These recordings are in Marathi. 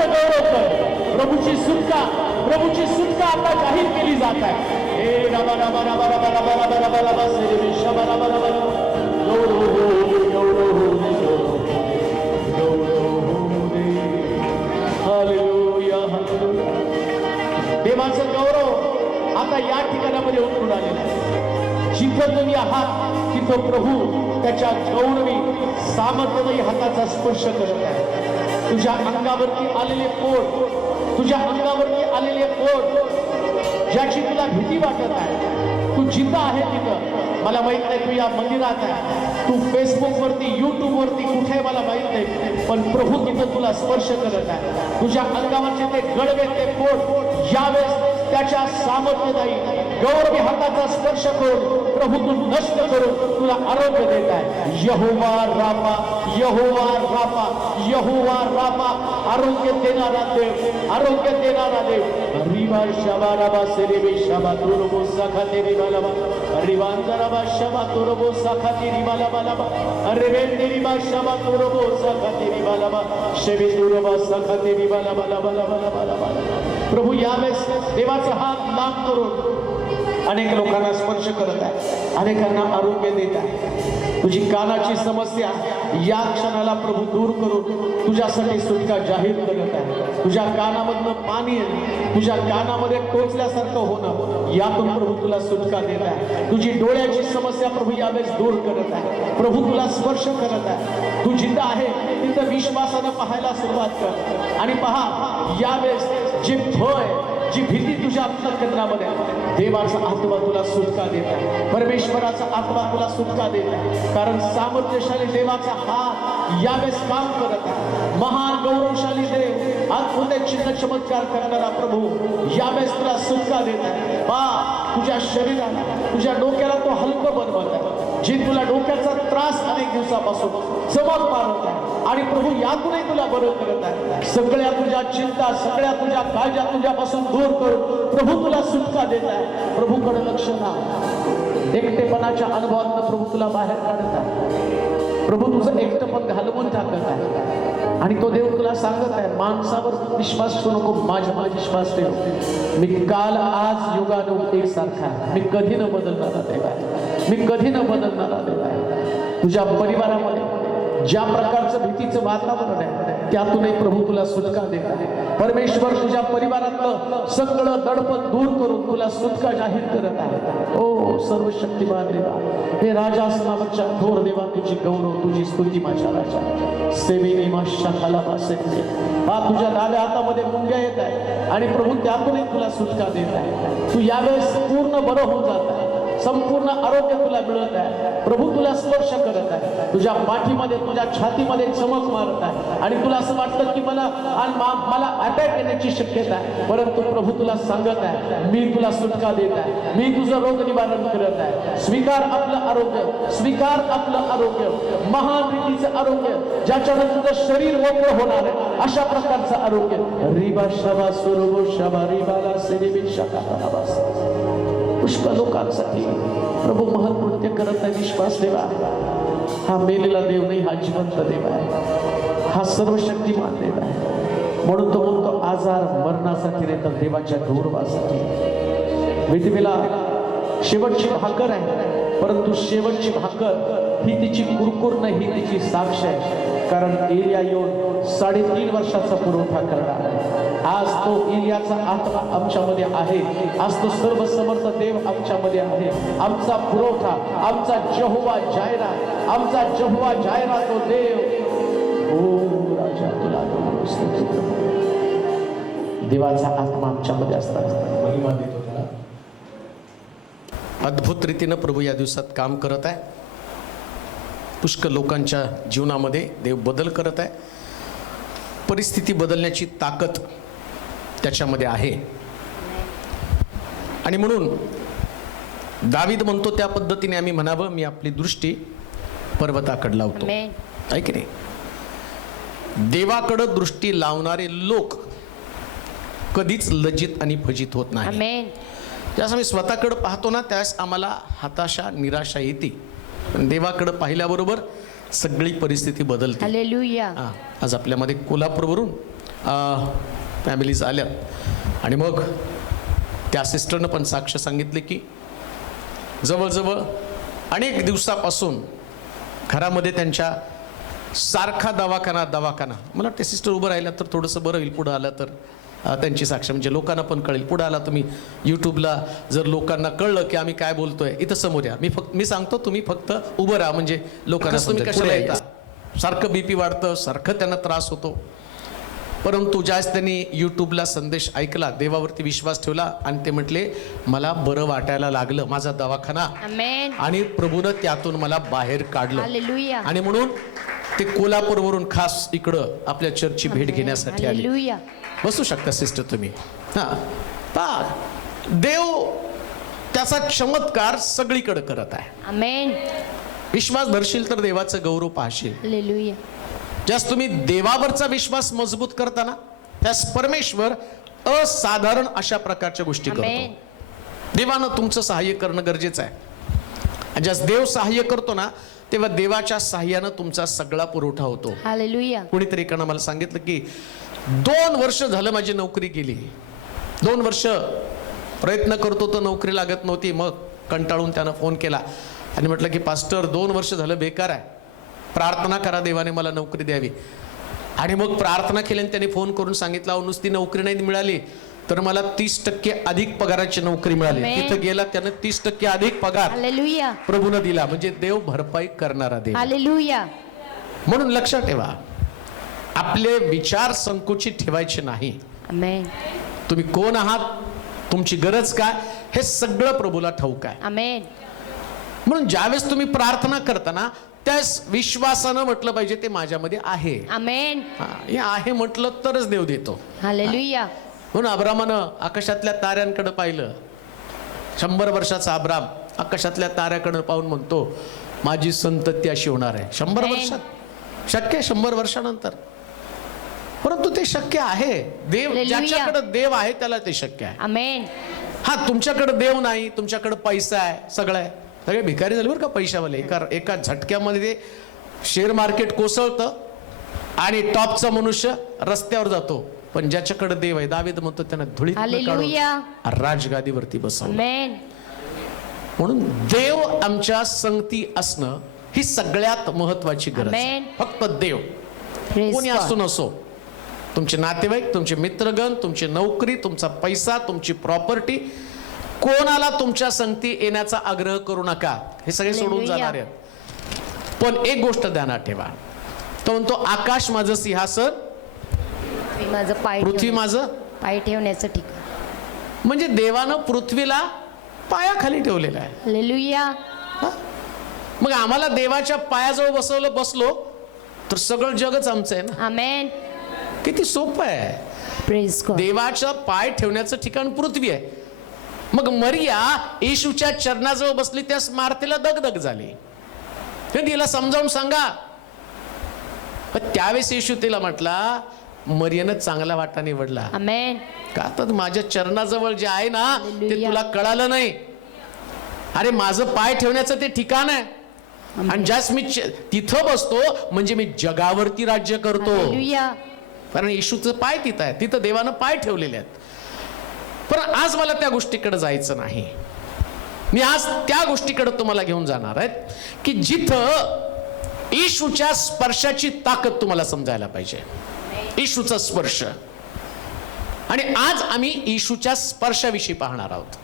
देवाचं गौरव कर। प्रभूची सुटका आता जाहीर केली जात आहे। हे रबा रबा रबा रबा रबा रबा रबा रबा सेरे शबा रबा रबा गौरव हालेलुया हालेलुया। देवाचं गौरव आता या ठिकाणामध्ये उतरून आलेलं आहे। जिथं तुम्ही आहात तिथं प्रभू त्याच्या गौरवी सामर्थ्यदायी हाताचा स्पर्श करत आहे। तुझ्या अंगावरती आलेले पोट, तुझ्या अंगावरती आलेले पोट ज्याची तुला भीती वाटत आहे, तू जिथं आहे तिथं, मला माहित नाही तू या मंदिरात आहे, तू फेसबुक वरती यूट्यूब वरती कुठे मला माहित नाही, पण प्रभू तिथं तुला स्पर्श करत आहे। तुझ्या अंगावरचे ते गडवे ते पोट यावेळेस त्याच्या सामर्थ्यदायी गौरवी हाताचा स्पर्श करून प्रभू तू नष्ट करून तुला आरोग्य देत आहे। यहोवा रामा, यहोवा रामा, यहोवा रामा, आरोग्य देणारा देव, आरोग्य देणारा देव। रिवा शबा रबा सेरेबे शबा तुरबो सखाते रिबाला रिवांजा रबा शबा तुरबो सखाते रिबाला बाला रेवेंदे रिबा शबा तुरबो सखाते रिबाला शेबे तुरबा सखाते रिबाला बाला बाला बाला बाला। प्रभू यावेळेस देवाचा हात लांब करून अनेक लोकांना स्पर्श करत आहे, अनेकांना आरोग्य देत आहे। तुझी कानाची समस्या या क्षणाला प्रभू दूर करून तुझ्यासाठी सुटका जाहीर करत आहे। तुझ्या कानामधनं पाणी येणं, तुझ्या कानामध्ये टोचल्यासारखं होणं, यातून प्रभू तुला सुटका देत आहे। तुझी डोळ्याची समस्या प्रभू यावेळेस दूर करत आहे। प्रभू तुला स्पर्श करत आहे। तू जिथं आहे तिथं विश्वासानं पाहायला सुरुवात कर आणि पहा यावेळेस जे भय, जी भीती तुझ्या अंतःकरणामध्ये, देवाचा आत्मा तुला सुटका देत आहे। परमेश्वराचा आत्मा तुला सुटका देत आहे, कारण सामर्थ्यशाली देवाचा हात यावेळेस काम करत आहे। महान गौरवशाली देव, अद्भुत चिन्ह चमत्कार करणारा प्रभू यावेळेस तुला सुटका देत आहे। पहा तुझ्या शरीराला, तुझ्या डोक्याला तो हलकं बनवत आहे। जे तुला डोक्याचा त्रास अनेक दिवसापासून चमक मारत आहे आणि प्रभू यातूनही तुला बरं करत आहे। सगळ्या तुझ्या चिंता, सगळ्या तुझ्या काळजा तुझ्यापासून दूर करून प्रभू तुला सुटका देत आहे। प्रभूकडे लक्ष लाव। एकटेपणाच्या अनुभवातून प्रभू तुला बाहेर काढत आहे। प्रभू तुझं एकटेपण घालवून टाकत आहे आणि तो देव तुला सांगत आहे, माणसावर विश्वास ठेवू नको, माझ्यावर विश्वास ठेव। मी काल आज युगानुग एकसारखा आहे। मी कधी न बदलणारा देव आहे। मी कधी न बदलणारा देव आहे। तुझ्या परिवारामध्ये ज्या प्रकारचं भीतीचं वातावरण आहे त्यातूनही प्रभू तुला सुटका देत आहे। परमेश्वर तुझ्या परिवारातलं सगळं दडपण दूर करून तुला सुटका जाहीर करत आहे। ओ सर्वशक्तिमान देवा, हे राजा नावाच्या थोर देवा, तुझी गौरव, तुझी स्तुती माझ्या राजा। सेवेने माशाखाला वासेते हा तुझ्या डाव्या हातामध्ये मुंग्या येत आहे आणि प्रभू त्यातूनही तुला सुटका देत आहे। तू यावेळेस पूर्ण बरं होऊन जात आहे, संपूर्ण आरोग्य तुला मिळत आहे। प्रभू तुला स्पर्श करत आहे, तुझ्या पाठीमध्ये, तुझ्या छातीमध्ये चमक मारत आहे आणि तुला असं वाटतं की मला अटॅक येण्याची शक्यता आहे, परंतु प्रभू तुला सांगत आहे, मी तुला सुटका देत आहे, मी तुझं रोग निवारण करत आहे। स्वीकार आपलं आरोग्य, स्वीकार आपलं आरोग्य, महान रीतीचं आरोग्य, ज्याच्यानं तुझं शरीर मोकळं होणार आहे, अशा प्रकारचं आरोग्य। रिबा शबा सुरबो शबा रिबाला सेरेबी शकाबास। पुष्कळ लोकांसाठी प्रभू महत्कृत्य करत आहे। विश्वास ठेवा, हा मेलेला देव नाही, हा जिवंत देव आहे, हा सर्वशक्तिमान देव आहे। म्हणून तो म्हणतो, आजार मरणासाठी नाही तर देवाच्या गौरवासाठी। विधवेला शेवटची भाकर आहे, परंतु शेवटची भाकर ही तिची कुरकुर नाही, ही तिची साक्ष आहे, कारण एलिया येऊन 3.5 वर्षाचा पुरवठा करणार आहे। आज तो एलियाचा आत्मा आमच्यामध्ये आहे, आज तो सर्वसमर्थ देव आमच्यामध्ये आहे। आमचा पुरवठा, आमचा जहोवा जायरा, आमचा जहोवा जायरा तो देव। ओ राजा तुला देवाचा आत्मा आमच्यामध्ये असताना महिमा देतो त्याला। अद्भुत रीतीनं प्रभू या दिवसात काम करत आहे। पुष्कळ लोकांच्या जीवनामध्ये देव बदल करत आहे। परिस्थिती बदलण्याची ताकद त्याच्यामध्ये आहे आणि म्हणून दावीद म्हणतो त्या पद्धतीने आम्ही म्हणावं, मी आपली दृष्टी पर्वताकडे लावतो, आहे की नाही? देवाकडे दृष्टी लावणारे लोक कधीच लज्जित आणि फजित होत नाही। ज्यावेळेस आम्ही स्वतःकडे पाहतो ना, त्यावेळेस आम्हाला हताशा, निराशा येते, पण देवाकडे पाहिल्याबरोबर सगळी परिस्थिती बदलते। हालेलुया। आज आपल्यामध्ये कोल्हापूरवरून फॅमिलीज आल्यात आणि मग त्या सिस्टरनं पण साक्ष सांगितले की जवळजवळ अनेक दिवसापासून घरामध्ये त्यांच्या सारखा दवाखाना मला वाटते सिस्टर उभं राहिल्या तर थोडंसं बरं होईल, पुढं आलं तर त्यांची साक्ष म्हणजे लोकांना पण कळेल. पुढं आला तुम्ही यूट्यूबला जर लोकांना कळलं की आम्ही काय बोलतोय इथं समोर या, मी सांगतो तुम्ही फक्त उभं राहा म्हणजे लोकांना तुम्ही कशाला येता. सारखं BP वाढतं, सारखं त्यांना त्रास होतो. परंतु ज्यावेळेस त्यांनी यूट्यूबला संदेश ऐकला, देवावरती विश्वास ठेवला आणि ते म्हटले मला बरं वाटायला लागलं, माझा दवाखाना आमेन. आणि प्रभूनं त्यातून मला बाहेर काढलं. हालेलुया. आणि म्हणून ते कोल्हापूरवरून खास इकडं आपल्या चर्चची भेट घेण्यासाठी आले. हालेलुया. बसू शकता सिस्टर तुम्ही. हां पहा, देव त्याचा चमत्कार सगळीकडे करत आहे. आमेन. विश्वास धरशील तर देवाचं गौरव पाहशील. हालेलुया. ज्यास तुम्ही देवावरचा विश्वास मजबूत करताना त्यास परमेश्वर असाधारण अशा प्रकारच्या गोष्टी आमेन. करतो. देवानं तुमचं सहाय्य करणं गरजेचं आहे. आणि ज्यास देव सहाय्य करतो ना तेव्हा देवाच्या सहाय्यानं तुमचा सगळा पुरवठा होतो. हालेलुया. कोणीतरी एकानं मला सांगितलं की 2 वर्ष झालं माझी नोकरी गेली, 2 वर्ष प्रयत्न करतो तर नोकरी लागत नव्हती. मग कंटाळून त्यानं फोन केला आणि म्हटलं की पास्टर 2 वर्ष झालं बेकार आहे, प्रार्थना करा देवाने मला नोकरी द्यावी. आणि मग प्रार्थना केली आणि त्याने फोन करून सांगितलं अहो नुसती नोकरी नाही मिळाली तर मला 30% अधिक पगाराची नोकरी मिळाली. आमेन. तिथं गेला त्यानं 30% अधिक पगार हालेलुया. प्रभूनं दिला. म्हणजे देव भरपाई करणारा देव. हालेलुया. म्हणून लक्षात ठेवा, आपले विचार संकुचित ठेवायचे नाही. आमेन. तुम्ही कोण आहात, तुमची गरज काय, हे सगळं प्रभूला ठाऊक आहे. आमेन. म्हणून ज्यावेळेस तुम्ही प्रार्थना करताना त्यास विश्वासानं म्हटलं पाहिजे ते माझ्यामध्ये आहे. आमेन. हे आहे म्हटलं तरच देव देतो. हालेलुया. म्हणून अब्रामानं आकाशातल्या ताऱ्यांकडे पाहिलं. 100 वर्षाचा अब्राम आकाशातल्या ताऱ्याकडे पाहून म्हणतो माझी संतती अशी होणार आहे. 100 वर्षात शक्य आहे, 100 वर्षानंतर. परंतु ते शक्य आहे. देव हालेलुया. ज्याच्याकडे देव आहे त्याला ते शक्य आहे. आमेन. हा तुमच्याकडे देव नाही, तुमच्याकडे पैसा आहे, सगळं आहे, सगळे भिकारी झाले बरं का पैशावाले. एका झटक्यामध्ये ते शेअर मार्केट कोसळतं आणि टॉपचा मनुष्य रस्त्यावर जातो. पण ज्याच्याकडे देव आहे, दावीद म्हणतो त्यांना धुळीत हालेलुया. राजगादीवरती बसवलं. आमेन. म्हणून देव आमच्या संगती असणं ही सगळ्यात महत्वाची गरज आहे. आमेन. फक्त देव. Praise कोणी God. असो नसो, तुमचे नातेवाईक, तुमचे मित्रगण, तुमची नोकरी, तुमचा पैसा, तुमची प्रॉपर्टी, कोणाला तुमच्या संगती येण्याचा आग्रह करू नका. हे सगळे सोडून हालेलुया. जाणार आहेत. पण एक गोष्ट ध्यानात ठेवा, तो म्हणतो आकाश माझं सिंहासन, माझं पृथ्वी माझं. पाय ठेवण्याचं ठिकाण. म्हणजे देवानं पृथ्वीला पायाखाली ठेवलेलं आहे. हालेलुया. हा? मग आम्हाला देवाच्या पायाजवळ बसलो तर सगळं जगच आमचं आहे ना. आमेन. किती सोपं आहे. Praise God. देवाच्या पाय ठेवण्याचं ठिकाण पृथ्वी आहे. मग मरिया येशूच्या चरणाजवळ बसली, त्यास मार्तेला दगदग झाली. तिला समजावून सांगा. पण त्यावेळेस येशू तिला म्हटला मरियानं चांगला वाटा निवडला. आमेन. का तर माझ्या चरणाजवळ जे आहे ना ते हालेलुया. तुला कळालं नाही. अरे माझं पाय ठेवण्याचं ते ठिकाण आहे. आणि ज्यास मी तिथं बसतो म्हणजे मी जगावरती राज्य करतो. हालेलुया. कारण येशूचं पाय तिथं आहे, तिथं देवानं पाय ठेवलेले आहेत. पण आज मला त्या गोष्टीकडे जायचं नाही. मी आज त्या गोष्टीकडे तुम्हाला घेऊन जाणार आहेत की जिथं येशूच्या स्पर्शाची ताकद तुम्हाला समजायला पाहिजे. येशूचा स्पर्श. आणि आज आम्ही येशूच्या स्पर्शाविषयी पाहणार आहोत.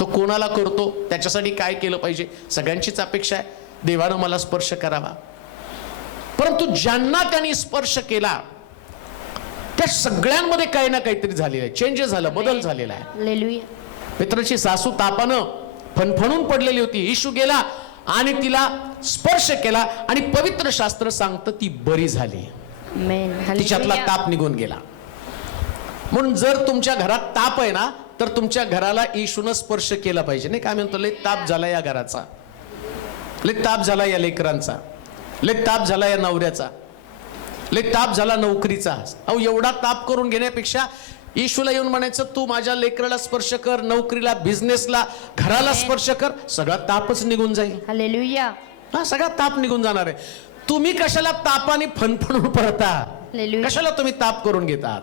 तो कोणाला करतो, त्याच्यासाठी काय केलं पाहिजे. सगळ्यांचीच अपेक्षा आहे देवानं मला स्पर्श करावा. परंतु ज्यांना त्यांनी स्पर्श केला त्या सगळ्यांमध्ये काही ना काहीतरी झालेलं आहे. चेंज झालं, बदल झालेला आहे. हालेलुया. मित्राची सासू तापानं फणफणून पडलेली होती. येशू गेला आणि तिला स्पर्श केला आणि पवित्र शास्त्र सांगतं ती बरी झाली. आमेन. तिच्यातला हालेलुया. ताप निघून गेला. म्हणून जर तुमच्या घरात ताप आहे ना तर तुमच्या घराला येशूनं स्पर्श केला पाहिजे. नाही काय म्हणतो, लय ताप झाला या घराचा, लय ताप झाला या लेकरांचा, लय ताप झाला या नवऱ्याचा, लय ताप झाला नोकरीचा. अहो एवढा ताप करून घेण्यापेक्षा येशूला येऊन म्हणायचं तू माझ्या लेकराला स्पर्श कर, नोकरीला, बिझनेसला, घराला स्पर्श कर, सगळा तापच निघून जाईल. हालेलुया. हा सगळा ताप निघून जाणार आहे. तुम्ही कशाला तापाने फणफणून पडता, हालेलुया. कशाला तुम्ही ताप करून घेतात.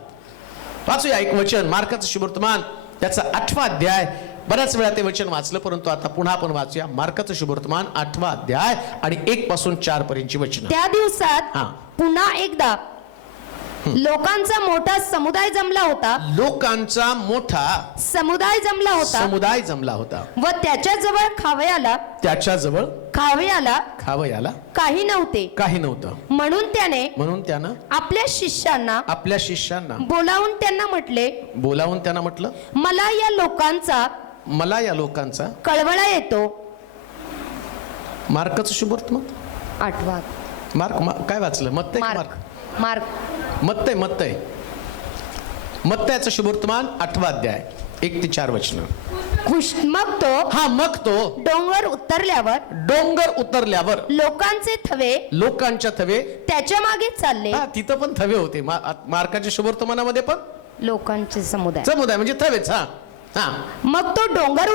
वाचूया एक वचन, मार्काचं शुभवर्तमान त्याचा 8वा अध्याय. बऱ्याच वेळा ते वचन वाचलं, परंतु आता पुन्हा आपण वाचूया मार्काचं शुभवर्तमान 8वा अध्याय आणि 1 पासून 4 पर्यंतची वचन. त्या दिवसात हा. पुन्हा एकदा लोकांचा मोठा समुदाय जमला होता. लोकांचा मोठा समुदाय जमला होता समुदाय जमला होता. व त्याच्याजवळ त्याच्याजवळ खावयाला काही नव्हते. काही नव्हतं. म्हणून त्यानं आपल्या शिष्यांना बोलावून त्यांना म्हटलं, मला या लोकांचा कळवळा येतो. मार्काचं शुभवर्तमान 8वा मार्क काय वाचलं? मार्क मत्तयाचं शुभवर्तमान 8वा अध्याय 1 ते 4 वचन. मग तो डोंगर उतरल्यावर लोकांच्या थवे त्याच्या मागे चालले. तिथं पण थवे होते. मार्काच्या शुभवर्तमानामध्ये पण लोकांचे समुदाय म्हणजे थवेच. मग तो डोंगर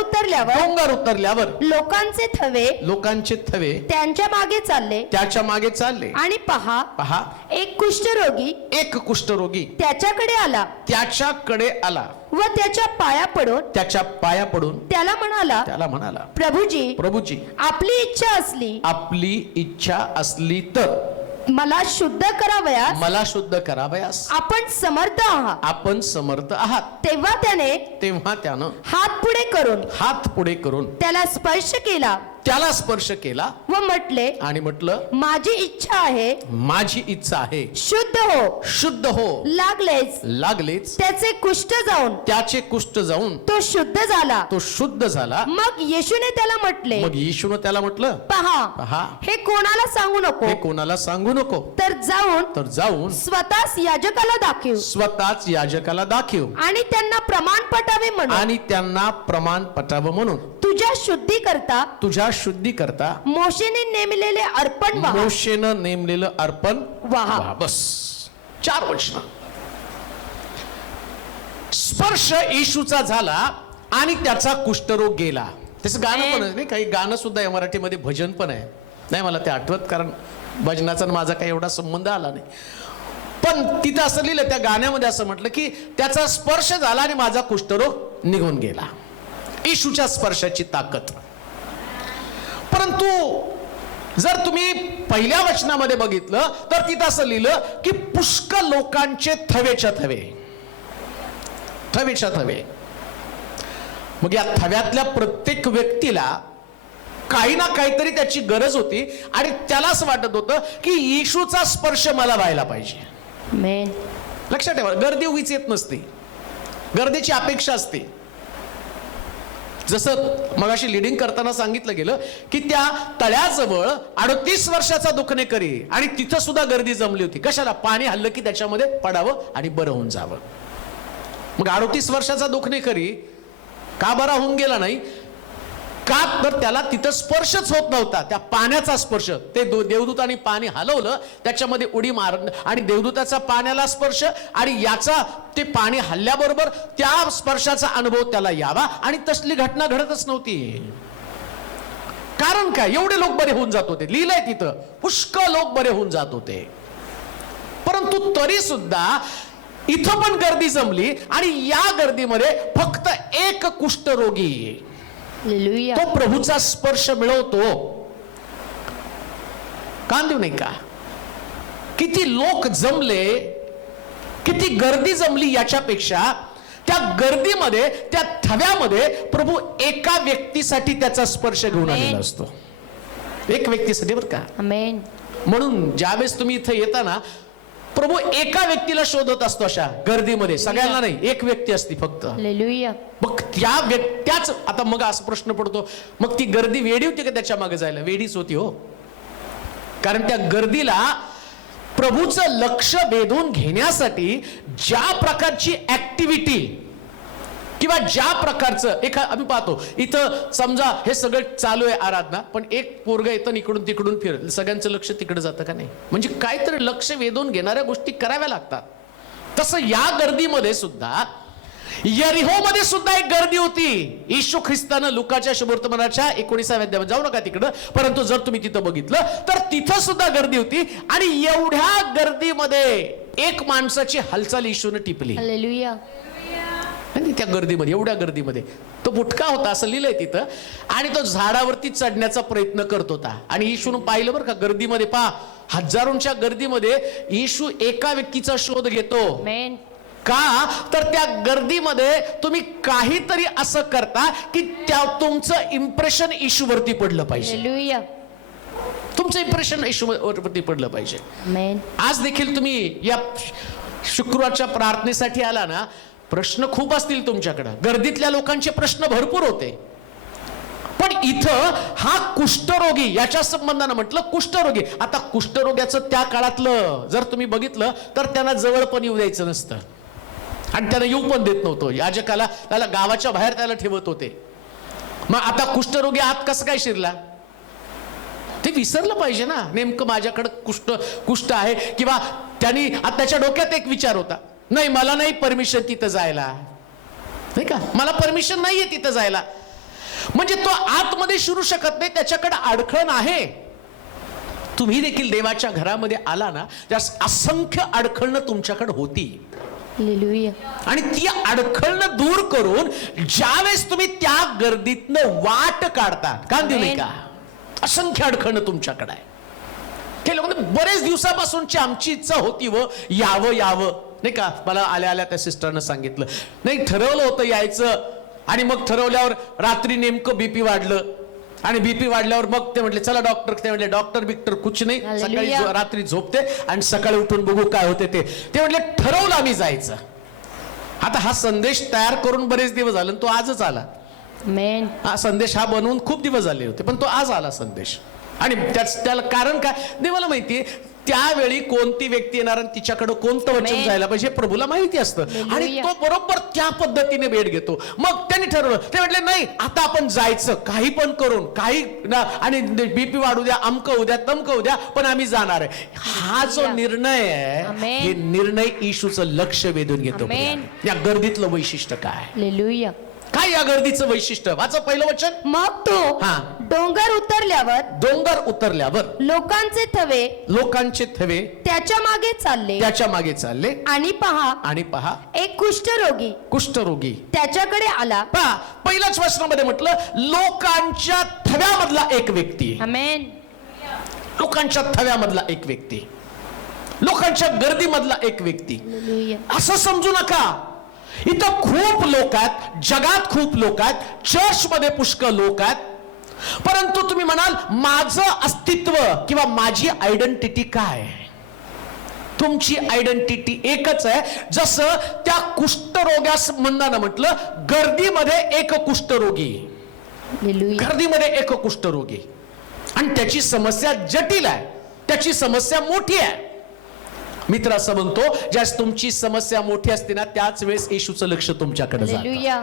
उतरल्यावर लोकांचे थवे त्यांच्या त्याच्या मागे चालले. आणि पहा एक कुष्ठरोगी त्याच्याकडे आला व त्याच्या पाया पडून त्याला म्हणाला, प्रभुजी आपली इच्छा असली तर मला शुद्ध करावयास आपण समर्थ आहात. तेव्हा त्यानं हात पुढे करून त्याला स्पर्श केला व म्हटलं, माझी इच्छा आहे शुद्ध हो. लागलेच त्याचे कुष्ठ जाऊन तो शुद्ध झाला. मग येशूने त्याला म्हटलं, पहा हे कोणाला सांगू नको. तर जाऊन स्वतःच याजकाला दाखव आणि त्यांना प्रमाण पटावे म्हणून तुझ्या शुद्धी करता मोशेने नेमलेलं अर्पण वाहा. बस 4 वचन. स्पर्श येशूचा झाला आणि त्याचा कुष्ठरोग गेला. त्याचं गाणं पण आहे नाही, काही गाणं सुद्धा आहे मराठीमध्ये, भजन पण आहे. नाही मला ते आठवत, कारण भजनाचा माझा काही एवढा संबंध आला नाही. पण तिथं असं लिहिलं, त्या गाण्यामध्ये असं म्हटलं की त्याचा स्पर्श झाला आणि माझा कुष्ठरोग निघून गेला. येशूच्या स्पर्शाची ताकद. परंतु जर तुम्ही पहिल्या वचनामध्ये बघितलं तर तिथं असं लिहिलं की पुष्कळ लोकांचे थवेच्या थवे. मग या थव्यातल्या प्रत्येक व्यक्तीला काही ना काहीतरी त्याची गरज होती आणि त्याला असं वाटत होतं की येशूचा स्पर्श मला व्हायला पाहिजे. लक्षात ठेवा, गर्दी उगीच येत नसते, गर्दीची अपेक्षा असते. जसं मगाशी लीडिंग करताना सांगितलं गेलं की त्या तळ्याजवळ 38 वर्षाचा दुखणेकरी, आणि तिथं सुद्धा गर्दी जमली होती. कशाला? पाणी हल्लं की त्याच्यामध्ये पडावं आणि बरं होऊन जावं. मग 38 वर्षाचा दुखणेकरी का बरा होऊन गेला नाही? का तर त्याला तिथं स्पर्शच होत नव्हता, त्या पाण्याचा स्पर्श. ते देवदूतांनी पाणी हलवलं, त्याच्यामध्ये उडी मारलं आणि देवदूताचा पाण्याला स्पर्श आणि याचा ते पाणी हल्ल्याबरोबर त्या स्पर्शाचा अनुभव त्याला यावा, आणि तसली घटना घडतच नव्हती. कारण काय? एवढे लोक बरे होऊन जात होते. लिहिलंय तिथं पुष्कळ लोक बरे होऊन जात होते. परंतु तरी सुद्धा इथं पण गर्दी जमली आणि या गर्दीमध्ये फक्त एक कुष्ठरोगी तो प्रभूचा स्पर्श मिळवतो. कान देऊ नाही का? किती लोक जमले, किती गर्दी जमली, याच्यापेक्षा त्या गर्दीमध्ये, त्या थव्यामध्ये प्रभू एका व्यक्तीसाठी त्याचा स्पर्श घेऊन आलेला असतो. एक व्यक्तीसाठी, बरं का? आमेन. म्हणून ज्यावेळेस तुम्ही इथं येताना प्रभू एका व्यक्तीला शोधत असतो. अशा गर्दीमध्ये सगळ्यांना नाही, एक व्यक्ती असती फक्त. मग त्या व्यक्त्याच, आता मग असा प्रश्न पडतो, मग ती गर्दी वेडी होती का त्याच्या मागे जायला? वेडीच होती हो. कारण त्या गर्दीला प्रभूचं लक्ष वेधून घेण्यासाठी ज्या प्रकारची ऍक्टिव्हिटी किंवा ज्या प्रकारचं आम्ही पाहतो इथं, समजा हे सगळं चालू आहे आराधना, पण एक पोरग येतं इकडून तिकडून फिरत, सगळ्यांचं लक्ष तिकडे जातं का नाही? म्हणजे काहीतरी लक्ष वेधून घेणाऱ्या गोष्टी कराव्या लागतात. तसं या गर्दीमध्ये सुद्धा, यरिहोमध्ये सुद्धा एक गर्दी होती. येशू ख्रिस्तानं लुकाच्या शुभवर्तमानाच्या 19व्या अध्यायात, जाऊ नका तिकडं, परंतु जर तुम्ही तिथं बघितलं तर तिथं सुद्धा गर्दी होती. आणि एवढ्या गर्दीमध्ये एक माणसाची हालचाल येशूने टिपली हालेलुया. आणि त्या गर्दीमध्ये, एवढ्या गर्दीमध्ये तो बुटका होता असं लिहिलंय तिथं, आणि तो झाडावरती चढण्याचा प्रयत्न करत होता. आणि येशून पाहिलं बरं का, गर्दीमध्ये पहा, हजारोंच्या गर्दीमध्ये येशू एका व्यक्तीचा शोध घेतो. आमेन. का तर त्या गर्दीमध्ये तुम्ही काहीतरी असं करता की त्या तुमचं इम्प्रेशन येशूवरती पडलं पाहिजे. हालेलुया. तुमचं इम्प्रेशन येशूवरती पडलं पाहिजे. आमेन. आज देखील तुम्ही या शुक्रवारच्या प्रार्थनेसाठी आला ना, प्रश्न खूप असतील तुमच्याकडं, गर्दीतल्या लोकांचे प्रश्न भरपूर होते, पण इथं हा कुष्ठरोगी, याच्या संबंधानं म्हटलं कुष्ठरोगी. आता कुष्ठरोग्याचं त्या काळातलं जर तुम्ही बघितलं तर त्यांना जवळ पण येऊ द्यायचं नसतं आणि त्यांना येऊ पण देत नव्हतं. याजकाला त्याला गावाच्या बाहेर त्याला ठेवत होते. मग आता कुष्ठरोगी आत कसं काय शिरला, ते विसरलं पाहिजे ना, नेमकं माझ्याकडे कुष्ठ आहे. किंवा त्यांनी आता त्याच्या डोक्यात एक विचार होता, नाही मला नाही परमिशन तिथं जायला, नाही का, मला परमिशन नाहीये तिथं जायला. म्हणजे तो आतमध्ये शिरू शकत नाही, त्याच्याकडे अडखळण आहे. तुम्ही देखील देवाच्या घरामध्ये आला ना, त्या असंख्य अडखळणं तुमच्याकडे होती. हालेलुया. आणि ती अडखळणं दूर करून ज्यावेळेस तुम्ही त्या गर्दीतनं वाट काढता, कान देऊ नये का, असंख्य अडखळणं तुमच्याकडे आहे. ते लोक बरेच दिवसापासूनची आमची इच्छा होती व यावं यावं, नाही का. मला आल्या आल्या त्या सिस्टरनं सांगितलं, नाही ठरवलं होतं यायचं, आणि मग ठरवल्यावर रात्री नेमकं बीपी वाढलं, आणि बीपी वाढल्यावर मग ते म्हटले चला डॉक्टर. ते म्हटले डॉक्टर बिक्टर कुछ नाही, सकाळी रात्री झोपते आणि सकाळी उठून बघू काय होते ते. ते म्हटले ठरवलं आम्ही जायचं. आता हा संदेश तयार करून बरेच दिवस झाले, तो आजच आला. आमेन. हा संदेश हा बनवून खूप दिवस झाले होते, पण तो आज आला संदेश. आणि त्याला कारण काय, देवाला माहितीये त्यावेळी कोणती व्यक्ती येणार आणि तिच्याकडे कोणतं वचन जायला पाहिजे, प्रभूला माहिती असतं. आणि तो बरोबर त्या पद्धतीने भेट घेतो. मग त्यांनी ठरवलं, ते म्हटले नाही आता आपण जायचं, काही पण करून, काही आणि बीपी वाढू द्या, अमकं उद्या तमकं उद्या, पण आम्ही जाणार आहे. हा जो निर्णय आहे, हे निर्णय येशूचं लक्ष वेधून घेतो. या गर्दीतलं वैशिष्ट्य काय, हालेलुया. काय या गर्दीचं वैशिष्ट्य, वाचा पहिलं वचन. मग तो डोंगर उतरल्यावर लोकांचे थवे त्याच्या मागे चालले आणि पहा एक कुष्ठरोगी त्याच्याकडे आला. पहा, पहिल्याच वचनामध्ये म्हटलं लोकांच्या थव्यामधला एक व्यक्ती. आमेन. लोकांच्या थव्यामधला एक व्यक्ती, लोकांच्या गर्दीमधला एक व्यक्ती. असं समजू नका, इथं खूप लोक आहेत, जगात खूप लोक आहेत, चर्चमध्ये पुष्कळ लोक आहेत, परंतु तुम्ही म्हणाल माझं अस्तित्व किंवा माझी आयडेंटिटी काय, तुमची आयडेंटिटी एकच आहे. जसं त्या कुष्ठरोग्या संबंधानं म्हटलं, गर्दीमध्ये एक कुष्ठरोगी, गर्दीमध्ये एक कुष्ठरोगी, आणि त्याची समस्या जटिल आहे, त्याची समस्या मोठी आहे. मित्र असं म्हणतो, ज्यास तुमची समस्या मोठी असते ना, त्याच वेळेस येशूचं लक्ष तुमच्याकडे जातं.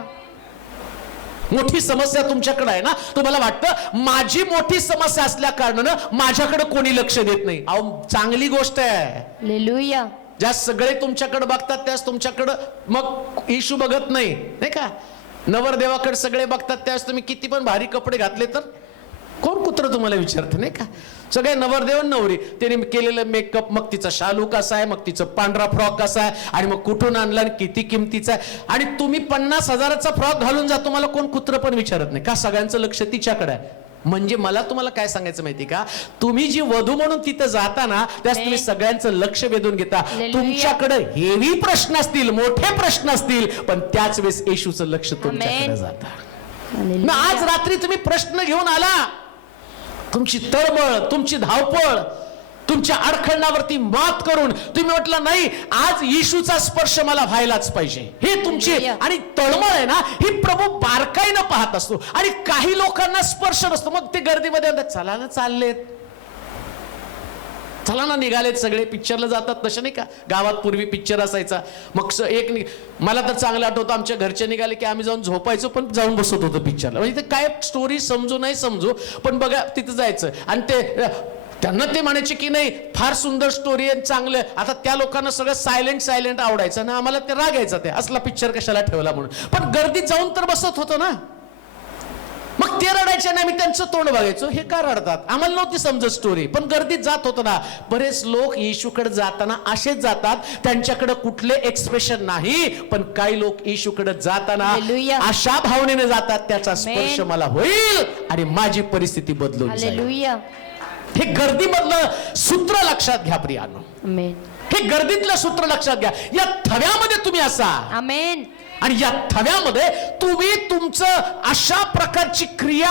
मोठी समस्या तुमच्याकडे आहे ना, तुम्हाला वाटतं माझी मोठी समस्या असल्या कारणानं माझ्याकडे कोणी लक्ष देत नाही. अहो चांगली गोष्ट आहे. हालेलुया. ज्या सगळे तुमच्याकडे बघतात त्यास तुमच्याकडे मग येशू बघत नाही, नाही का. नवरदेवाकडे सगळे बघतात त्यास तुम्ही किती पण भारी कपडे घातले तर कोण कुत्र तुम्हाला विचारतं, नाही का. सगळे नवरदेव नवरी, त्याने केलेलं मेकअप, मग तिचा शालू कसा आहे, मग तिचं पांढरा फ्रॉक कसा आहे, आणि मग कुठून आणला आणि किती किमतीचा आहे, आणि तुम्ही 50,000चा फ्रॉक घालून जा, तुम्हाला कोण कुत्र पण विचारत नाही का, सगळ्यांचं लक्ष तिच्याकडे आहे. म्हणजे मला तुम्हाला काय सांगायचं माहिती का, तुम्ही जी वधू म्हणून तिथं जाता ना, त्यास तुम्ही सगळ्यांचं लक्ष वेधून घेता. तुमच्याकडे हेवी प्रश्न असतील, मोठे प्रश्न असतील, पण त्याच वेळेस येशूचं लक्ष तुमच्याकडे जातं. आज रात्री तुम्ही प्रश्न घेऊन आला, तुमची तळमळ, तुमची धावपळ, तुमच्या अडखळणावरती मात करून तुम्ही म्हटलं नाही आज येशूचा स्पर्श मला व्हायलाच पाहिजे, हे तुमची आणि तळमळ आहे ना, ही प्रभू बारकाईनं पाहत असतो. आणि काही लोकांना स्पर्श नसतो, मग ते गर्दीमध्ये चला ना चाललेत, चला ना निघालेत, सगळे पिक्चरला जातात. तसे नाही का, गावात पूर्वी पिक्चर असायचा, मग मला तर चांगलं आठवतं, आमच्या घरचे निघाले की आम्ही जाऊन झोपायचो, पण जाऊन बसत होतो पिक्चरला. म्हणजे ते काय स्टोरी समजू नाही समजू, पण बघा तिथं जायचं. आणि त्यांना ते म्हणायचे की नाही फार सुंदर स्टोरी आहे, चांगलं. आता त्या लोकांना सगळं सायलेंट आवडायचं ना, आम्हाला ते राग यायचा, ते असला पिक्चर कशाला ठेवला म्हणून. पण गर्दीत जाऊन तर बसत होतो ना. मग ते रडायचे नाही, मी त्यांचं तोंड बघायचो, हे का रडतात, आम्हाला नव्हती समजत स्टोरी. पण गर्दीत जात होतं ना, बरेच लोक येशूकडे जाताना असेच जातात, त्यांच्याकडे कुठले एक्सप्रेशन नाही, पण काही लोक येशूकडे जाताना हालेलुया. अशा भावनेने जातात, त्याचा स्पर्श आमेन. मला होईल आणि माझी परिस्थिती बदलून जाईल. हालेलुया. हे गर्दीमधलं सूत्र लक्षात घ्या प्रियानो, आमेन. हे गर्दीतलं सूत्र लक्षात घ्या. या थव्यामध्ये तुम्ही असा, आमेन. आणि या थव्यामध्ये तुम्ही तुमचं अशा प्रकारची क्रिया,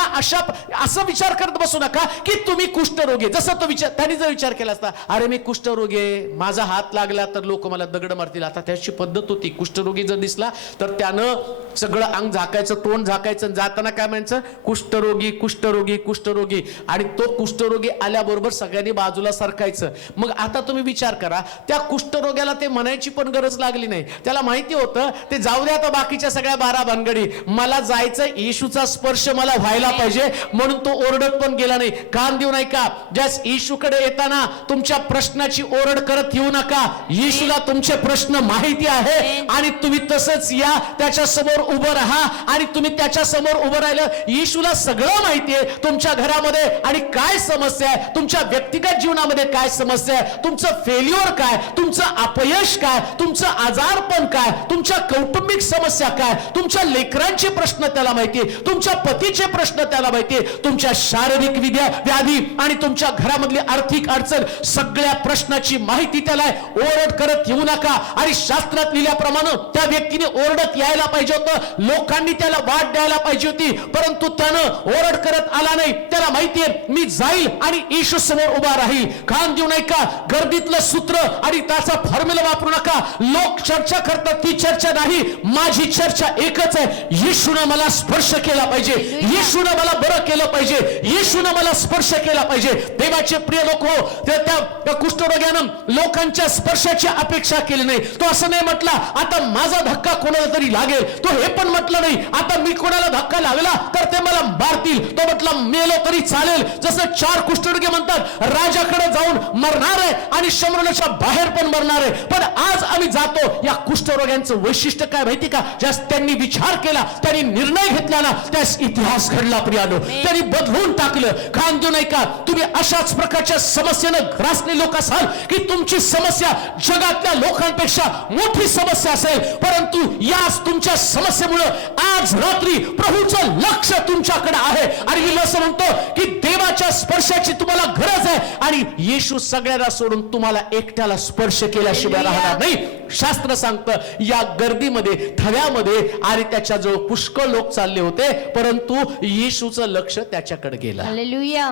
असं विचार करत बसू नका की तुम्ही कुष्ठरोगी. जसं तो विचार, त्यांनी जर विचार केला असता, अरे मी कुष्ठरोगी आहे, माझा हात लागला तर लोक मला दगड मारतील. आता त्याची पद्धत होती, कुष्ठरोगी जर दिसला तर त्यानं सगळं अंग झाकायचं, तोंड झाकायचं, जाताना काय म्हणायचं, कुष्ठरोगी कुष्ठरोगी कुष्ठरोगी. आणि तो कुष्ठरोगी आल्याबरोबर सगळ्यांनी बाजूला सरकायचं. मग आता तुम्ही विचार करा, त्या कुष्ठरोग्याला ते म्हणायची पण गरज लागली नाही. त्याला माहिती होतं ते जाऊ द्या आता बाकीच्या सगळ्या 12 भानगडी, मला जायचं, येशूचा स्पर्श मला व्हायला पाहिजे, म्हणून तो ओरडत पण गेला नाही. कान देऊ नाही का, ज्यास येशूकडे येताना तुमच्या प्रश्नाची ओरड करत येऊ नका. येशूला तुमचे प्रश्न माहिती आहे आणि तुम्ही तसंच या, त्याच्या समोर उभं राहा. आणि तुम्ही त्याच्या समोर उभं राहिलं, येशूला सगळं माहिती आहे तुमच्या घरामध्ये आणि काय समस्या आहे, तुमच्या व्यक्तिगत जीवनामध्ये काय समस्या आहे, तुमचं फेल्युअर काय, तुमचं अपयश काय, तुमचं आजारपण काय, तुमच्या कौटुंबिक समस्या काय, तुमच्या लेकरांचे प्रश्न त्याला माहिती आहे, तुमच्या पतीचे प्रश्न त्याला माहिती आहे, तुमच्या शारीरिक व्याधी आणि तुमच्या घरामधली आर्थिक अडचण, सगळ्या प्रश्नाची माहिती त्याला आहे. ओरड करत येऊ नका. आणि शास्त्रात लिहिल्याप्रमाणे त्या व्यक्तीने ओरडत यायला पाहिजे होतं, लोकांनी त्याला वाट द्यायला पाहिजे होती, परंतु त्यानं ओरड करत आला नाही. त्याला माहिती आहे मी जाईल आणि येशू समोर उभा राहील. कान देऊ नये का, गर्दीतलं सूत्र आणि त्याचा फॉर्म्युला वापरू नका. लोक चर्चा करतात ती चर्चा नाही, माझी चर्चा एकच आहे, येशूने मला स्पर्श केला पाहिजे, येशूने मला बरं केलं पाहिजे, येशूने मला स्पर्श केला पाहिजे. देवाचे प्रिय लोक हो, त्या कुष्ठरोग्यानं लोकांच्या स्पर्शाची अपेक्षा केली नाही. तो असं नाही म्हटला आता माझा धक्का कोणाला तरी लागेल, तो हे पण म्हटलं नाही आता मी कोणाला धक्का लागला तर ते मला मारतील. तो म्हटला मेलो तरी चालेल. जसं 4 कुष्ठरोगी म्हणतात राजाकडे जाऊन मरणार आहे आणि शमरणाच्या बाहेर पण मरणार आहे, पण आज आम्ही जातो. या कुष्ठरोग्यांचं वैशिष्ट्य काय माहिती का, ज्यास त्यांनी विचार केला, त्यांनी निर्णय घेतला ना, त्यास इतिहास घडला प्रियानो, त्यांनी बदलून टाकलं. कान देऊ नये का, तुम्ही अशाच प्रकारच्या समस्येनं ग्रासले लोक असाल की तुमची समस्या जगातल्या लोकांपेक्षा मोठी समस्या असेल, परंतु याच तुमच्या समस्येमुळे आज रात्री प्रभूचं लक्ष तुमच्याकडे आहे. आणि मी असं म्हणतो की देवाच्या स्पर्शाची तुम्हाला गरज आहे आणि येशू सगळ्यांना सोडून तुम्हाला एकट्याला स्पर्श केल्याशिवाय राहणार नाही. शास्त्र सांगतं या गर्दीमध्ये, थव्यामध्ये आणि त्याच्याजवळ पुष्कळ लोक चालले होते, परंतु येशूचं लक्ष त्याच्याकडे गेलं. हालेलुया.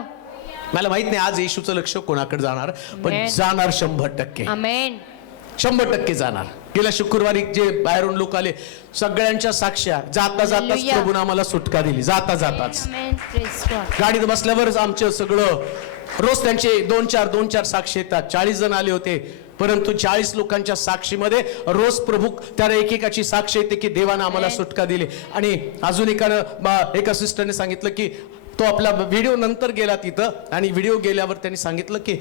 मला माहित नाही आज येशूचं लक्ष कोणाकडे जाणार, पण आमेन. जाणार 100%. आमेन. 100% जाणार. गेल्या शुक्रवारी जे बाहेरून लोक आले, सगळ्यांच्या साक्ष्या, जाता जाताच हालेलुया. प्रभूने आम्हाला सुटका दिली. जाता जाताच आमेन. Praise God. गाडीत बसल्यावरच आमचं सगळं, रोज त्यांचे 2-4 साक्षी येतात. 40 जण आले होते, परंतु 40 लोकांच्या साक्षीमध्ये रोज प्रभू त्याला एकेकाची साक्ष येते की देवानं आम्हाला सुटका दिली. आणि अजून एका सिस्टरने सांगितलं की तो आपला व्हिडिओ नंतर गेला तिथं, आणि व्हिडिओ गेल्यावर त्यांनी सांगितलं की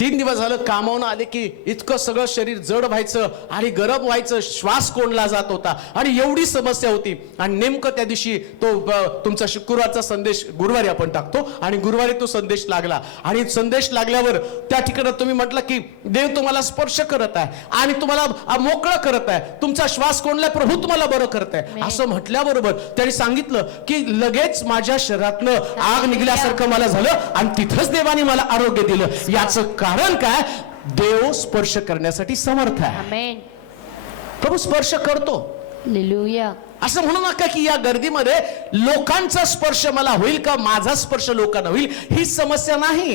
3 दिवस झालं कामावून आले की इतकं सगळं शरीर जड व्हायचं आणि गरम व्हायचं, श्वास कोंडला जात होता आणि एवढी समस्या होती. आणि नेमकं त्या दिवशी तो तुमचा शुक्रवारचा संदेश गुरुवारी आपण टाकतो आणि गुरुवारी तो संदेश लागला. आणि संदेश लागल्यावर त्या ठिकाणी तुम्ही म्हटलं की देव तुम्हाला स्पर्श करत आहे आणि तुम्हाला मोकळं करत आहे, तुमचा श्वास कोंडलाय, प्रभू तुम्हाला बरं करत आहे. असं म्हटल्याबरोबर त्यांनी सांगितलं की लगेच माझ्या शरीरातलं आग निघल्यासारखं मला झालं आणि तिथंच देवाने मला आरोग्य दिलं. याचं कारण काय, देव स्पर्श करण्यासाठी समर्थ आहे. आमेन. प्रभू स्पर्श करतो. हालेलुया. असं म्हणू नका की या गर्दीमध्ये लोकांचा स्पर्श मला होईल का माझा स्पर्श लोकांना होईल, ही समस्या नाही.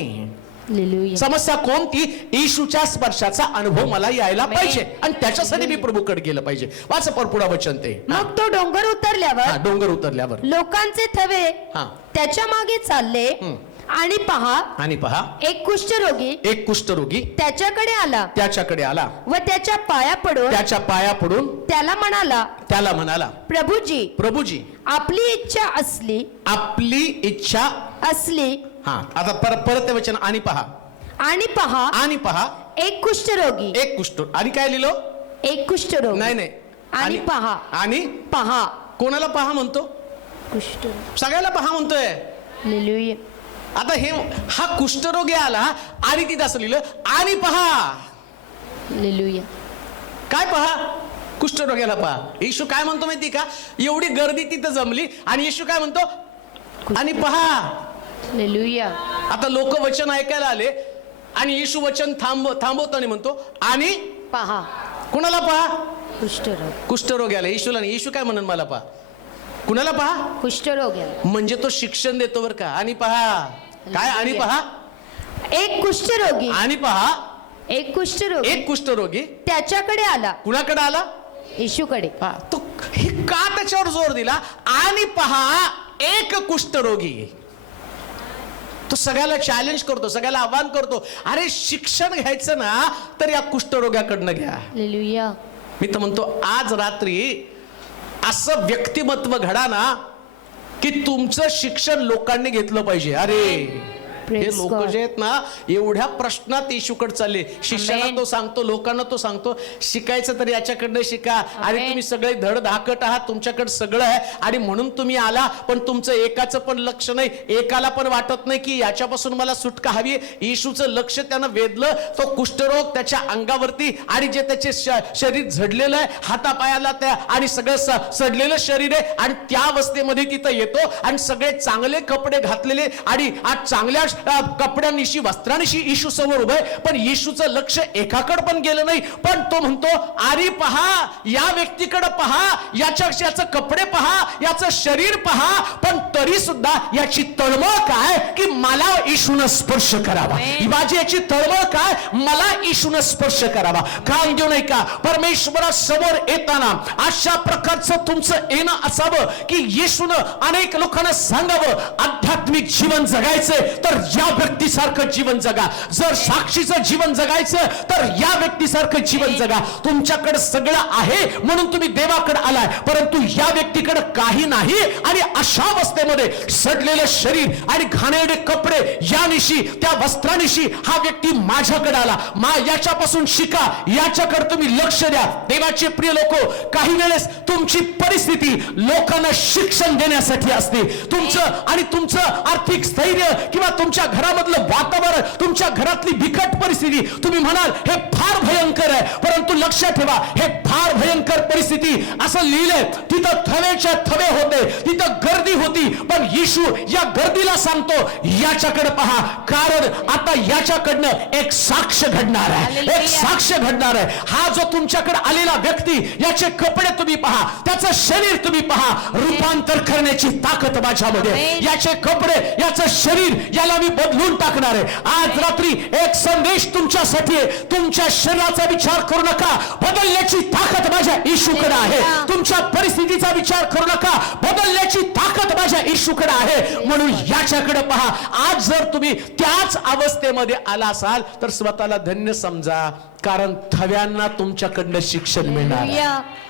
हालेलुया. समस्या कोणती, येशूच्या स्पर्शाचा अनुभव मला यायला पाहिजे आणि त्याच्यासाठी मी प्रभूकडे गेलं पाहिजे. वाचा पुढे वचन ते. मग तो डोंगर उतरल्यावर डोंगर उतरल्यावर लोकांचे थवे हा. त्याच्या मागे चालले. आणि पहा एक कुष्ठरोगी त्याच्याकडे आला व त्याच्या पाया पडून त्याला म्हणाला, प्रभूजी आपली इच्छा असली हा. आता परत ते वचन. आणि पहा एक कुष्ठरोगी आणि काय लिहिलं, एक कुष्ठरोगी नाही आणि पहा कोणाला पहा म्हणतो, कुष्ठ सगळ्याला पहा म्हणतोय. हालेलुया आता हा कुष्ठरोगी आला आणि तिथं असं लिहिलं आणि पहा. हालेलुया काय पहा? कुष्ठरोग्याला पहा. येशू काय म्हणतो माहिती का? एवढी गर्दी तिथं जमली आणि येशू काय म्हणतो? आणि पहा. हालेलुया आता लोक वचन ऐकायला आले आणि येशू वचन थांबवताना म्हणतो आणि पहा. कुणाला पहा? कुष्ठरोग कुष्ठरोग्याला. येशूला नाही. येशू काय म्हणून मला पहा. कुणाला पहा? कुष्ठरोग आहे. म्हणजे तो शिक्षण देतो बरं का. आणि पहा. काय? आणि पहा. एक कुष्ठरोगी आणि पहा. एक कुष्ठरोगी एक कुष्ठरोगी त्याच्याकडे आला. कुणाकडे आला? येशूकडे. पहा तो हे का त्याच्यावर जोर दिला? आणि पहा एक कुष्ठरोगी. तो सगळ्याला चॅलेंज करतो, सगळ्याला आव्हान करतो. अरे शिक्षण घ्यायचं ना तर या कुष्ठरोग्याकडनं घ्या. हालेलुया मी तर म्हणतो आज रात्री असं व्यक्तिमत्व घडा ना की तुमचं शिक्षण लोकांनी घेतलं पाहिजे. अरे हे Praise लोक God. जे आहेत ना एवढ्या प्रश्नात येशूकडे चालले. शिष्याला Amen. तो सांगतो, लोकांना तो सांगतो, शिकायचं तर याच्याकडनं शिका. आणि Amen. तुम्ही सगळे धडधाकट आहात, तुमच्याकडे सगळं आहे आणि म्हणून तुम्ही आला. पण तुमचं एकाचं पण लक्ष नाही. एकाला पण वाटत नाही की याच्यापासून मला सुटका हवी. येशूचं लक्ष त्यानं वेधलं. तो कुष्ठरोग त्याच्या अंगावरती आणि जे त्याचे शरीर झडलेलं आहे, हातापायाला त्या आणि सगळं सडलेलं शरीर आहे आणि त्या अवस्थेमध्ये तिथं येतो आणि सगळे चांगले कपडे घातलेले आणि आज चांगल्या कपड्यांनिशी वस्त्रांनिशी येशू समोर उभे. पण येशूचं लक्ष एकाकडे पण गेलं नाही. पण तो म्हणतो अरे पहा, या व्यक्तीकडे पहा, याचं कपडे पहा, याचं शरीर पहा. पण तरी सुद्धा याची तळमळ काय की मला येशूनं स्पर्श करावा. माझी याची तळमळ काय? मला येशूनं स्पर्श करावा. काम घेऊ नाही का? परमेश्वरासमोर येताना अशा प्रकारचं तुमचं येणं असावं की येशूनं अनेक लोकांना सांगावं आध्यात्मिक जीवन जगायचंय तर या व्यक्तीसारखं जीवन जगा. जर साक्षीचं जीवन जगायचं तर या व्यक्तीसारखं जीवन जगा. तुमच्याकडे सगळं आहे म्हणून तुम्ही देवाकडे आलाय, परंतु या व्यक्तीकडे काही नाही आणि अशा अवस्थेमध्ये सडलेलं शरीर आणि घाणेरडे कपडे यानिशी त्या वस्त्रानिशी हा व्यक्ती माझ्याकडे आला. याच्यापासून शिका, याच्याकडे तुम्ही लक्ष द्या. देवाचे प्रिय लोक, काही वेळेस तुमची परिस्थिती लोकांना शिक्षण देण्यासाठी असते. तुमचं आर्थिक स्थैर्य किंवा तुमच्या घरामधलं वातावरण, तुमच्या घरातली बिकट परिस्थिती, तुम्ही म्हणाल हे फार भयंकर आहे, परंतु लक्षात ठेवा हे फार भयंकर परिस्थिती असं लिहिलंय तिथं थवेच्या थवे होते, तिथं गर्दी होती. पण येशू या गर्दीला सांगतो याच्याकडे पहा, कारण आता याच्याकडनं एक साक्ष घडणार आहे. एक साक्ष घडणार आहे. हा जो तुमच्याकडे आलेला व्यक्ती, याचे कपडे तुम्ही पहा, त्याचं शरीर तुम्ही पहा. रूपांतर करण्याची ताकद माझ्यामध्ये. याचे कपडे, याचं शरीर, याला मी बदलून टाकणार आहे. आज रात्री एक संदेश तुमच्यासाठी आहे. तुमच्या शरीराचा विचार करू नका, बदलण्याची ताकद माझ्या येशूकडे आहे. तुमच्या परिस्थितीचा विचार करू नका, बदलण्याची ताकद माझ्या येशूकडे आहे. म्हणून याच्याकडे पहा. आज जर तुम्ही त्याच अवस्थेमध्ये आला असाल तर स्वतःला धन्य समजा, कारण थव्यांना तुमच्याकडनं शिक्षण मिळणार आहे.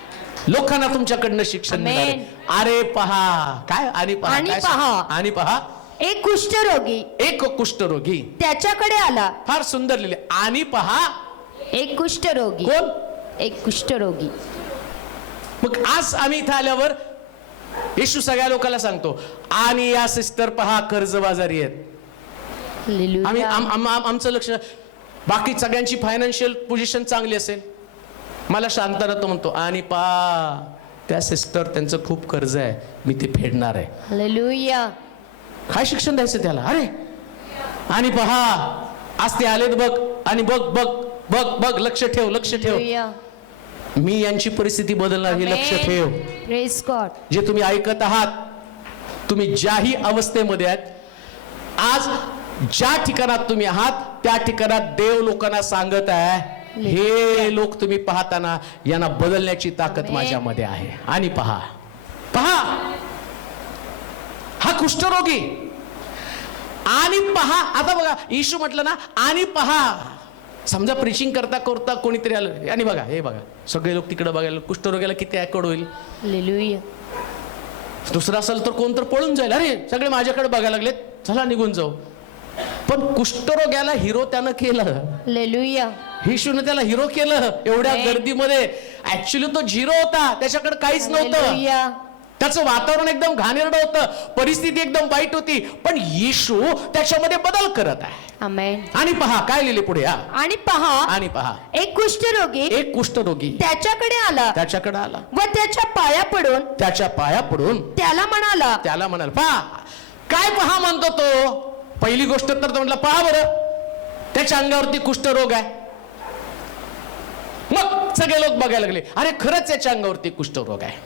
लोकांना तुमच्याकडनं शिक्षण मिळणार आहे. अरे पहा. काय? आणि पहा. आणि काय? पहा. आणि पहा. एक कुष्ठरोगी एक कुष्ठरोगी त्याच्याकडे आला. फार सुंदर लिहिले. आणि पहा. एक कुष्ठरोगी. कोण? एक कुष्ठरोगी. मग आज आम्ही इथं आल्यावर येशू सगळ्या लोकांना सांगतो आणि या सिस्टर पहा कर्जबाजारी आहेत. हालेलुया. आमचं लक्ष, बाकी सगळ्यांची फायनान्शियल पोझिशन चांगली असेल, मला शांतता तो म्हणतो आणि पहा त्या सिस्टर, त्यांचं खूप कर्ज आहे, मी ते फेडणार आहे. हालेलुया. काय शिक्षण द्यायचं त्याला? अरे आणि पहा आज ते आलेत बघ, आणि बघ बघ बघ बघ, लक्ष ठेव, लक्ष ठेव, हालेलुया. मी यांची परिस्थिती बदलणार, हे लक्ष ठेव. Praise God. जे तुम्ही ऐकत आहात, तुम्ही ज्याही अवस्थेमध्ये आहात, आज ज्या ठिकाणात तुम्ही आहात त्या ठिकाणात देव लोकांना सांगत आहे, हे लोक तुम्ही पाहताना यांना बदलण्याची ताकद माझ्यामध्ये आहे. आणि पहा, पहा हा कुष्ठरोगी. आणि पहा. आता बघा, येशू म्हटलं ना आणि पहा. समजा प्रीचिंग करता करता कोणीतरी आलं आणि बघा, हे बघा, सगळे लोक तिकडे बघायला, कुष्ठरोग्याला किती ऍकड होईल. हालेलुया. दुसरा असेल तर कोण तर पळून जाईल, अरे सगळे माझ्याकडे बघायला लागलेत, चला निघून जाऊ. पण कुष्ठरोग्याला हिरो त्यानं केलं. हालेलुया. येशूने त्याला हिरो केलं एवढ्या गर्दीमध्ये. ऍक्च्युली तो झिरो होता, त्याच्याकडे काहीच नव्हतं. हालेलुया. त्याचं वातावरण एकदम घाणेरडं होतं, परिस्थिती एकदम वाईट होती, पण येशू त्याच्यामध्ये बदल करत आहे. आमेन. आणि पहा काय लिहिले पुढे. आणि पहा एक कुष्ठरोगी एक कुष्ठरोगी त्याच्याकडे आला व त्याच्या पाया पडून त्याला म्हणाला पहा काय पहा म्हणतो तो. पहिली गोष्ट तर तो म्हटलं पहा बरं त्याच्या अंगावरती कुष्ठरोग आहे. मग सगळे लोक बघायला लागले, अरे खरंच याच्या अंगावरती कुष्ठरोग आहे.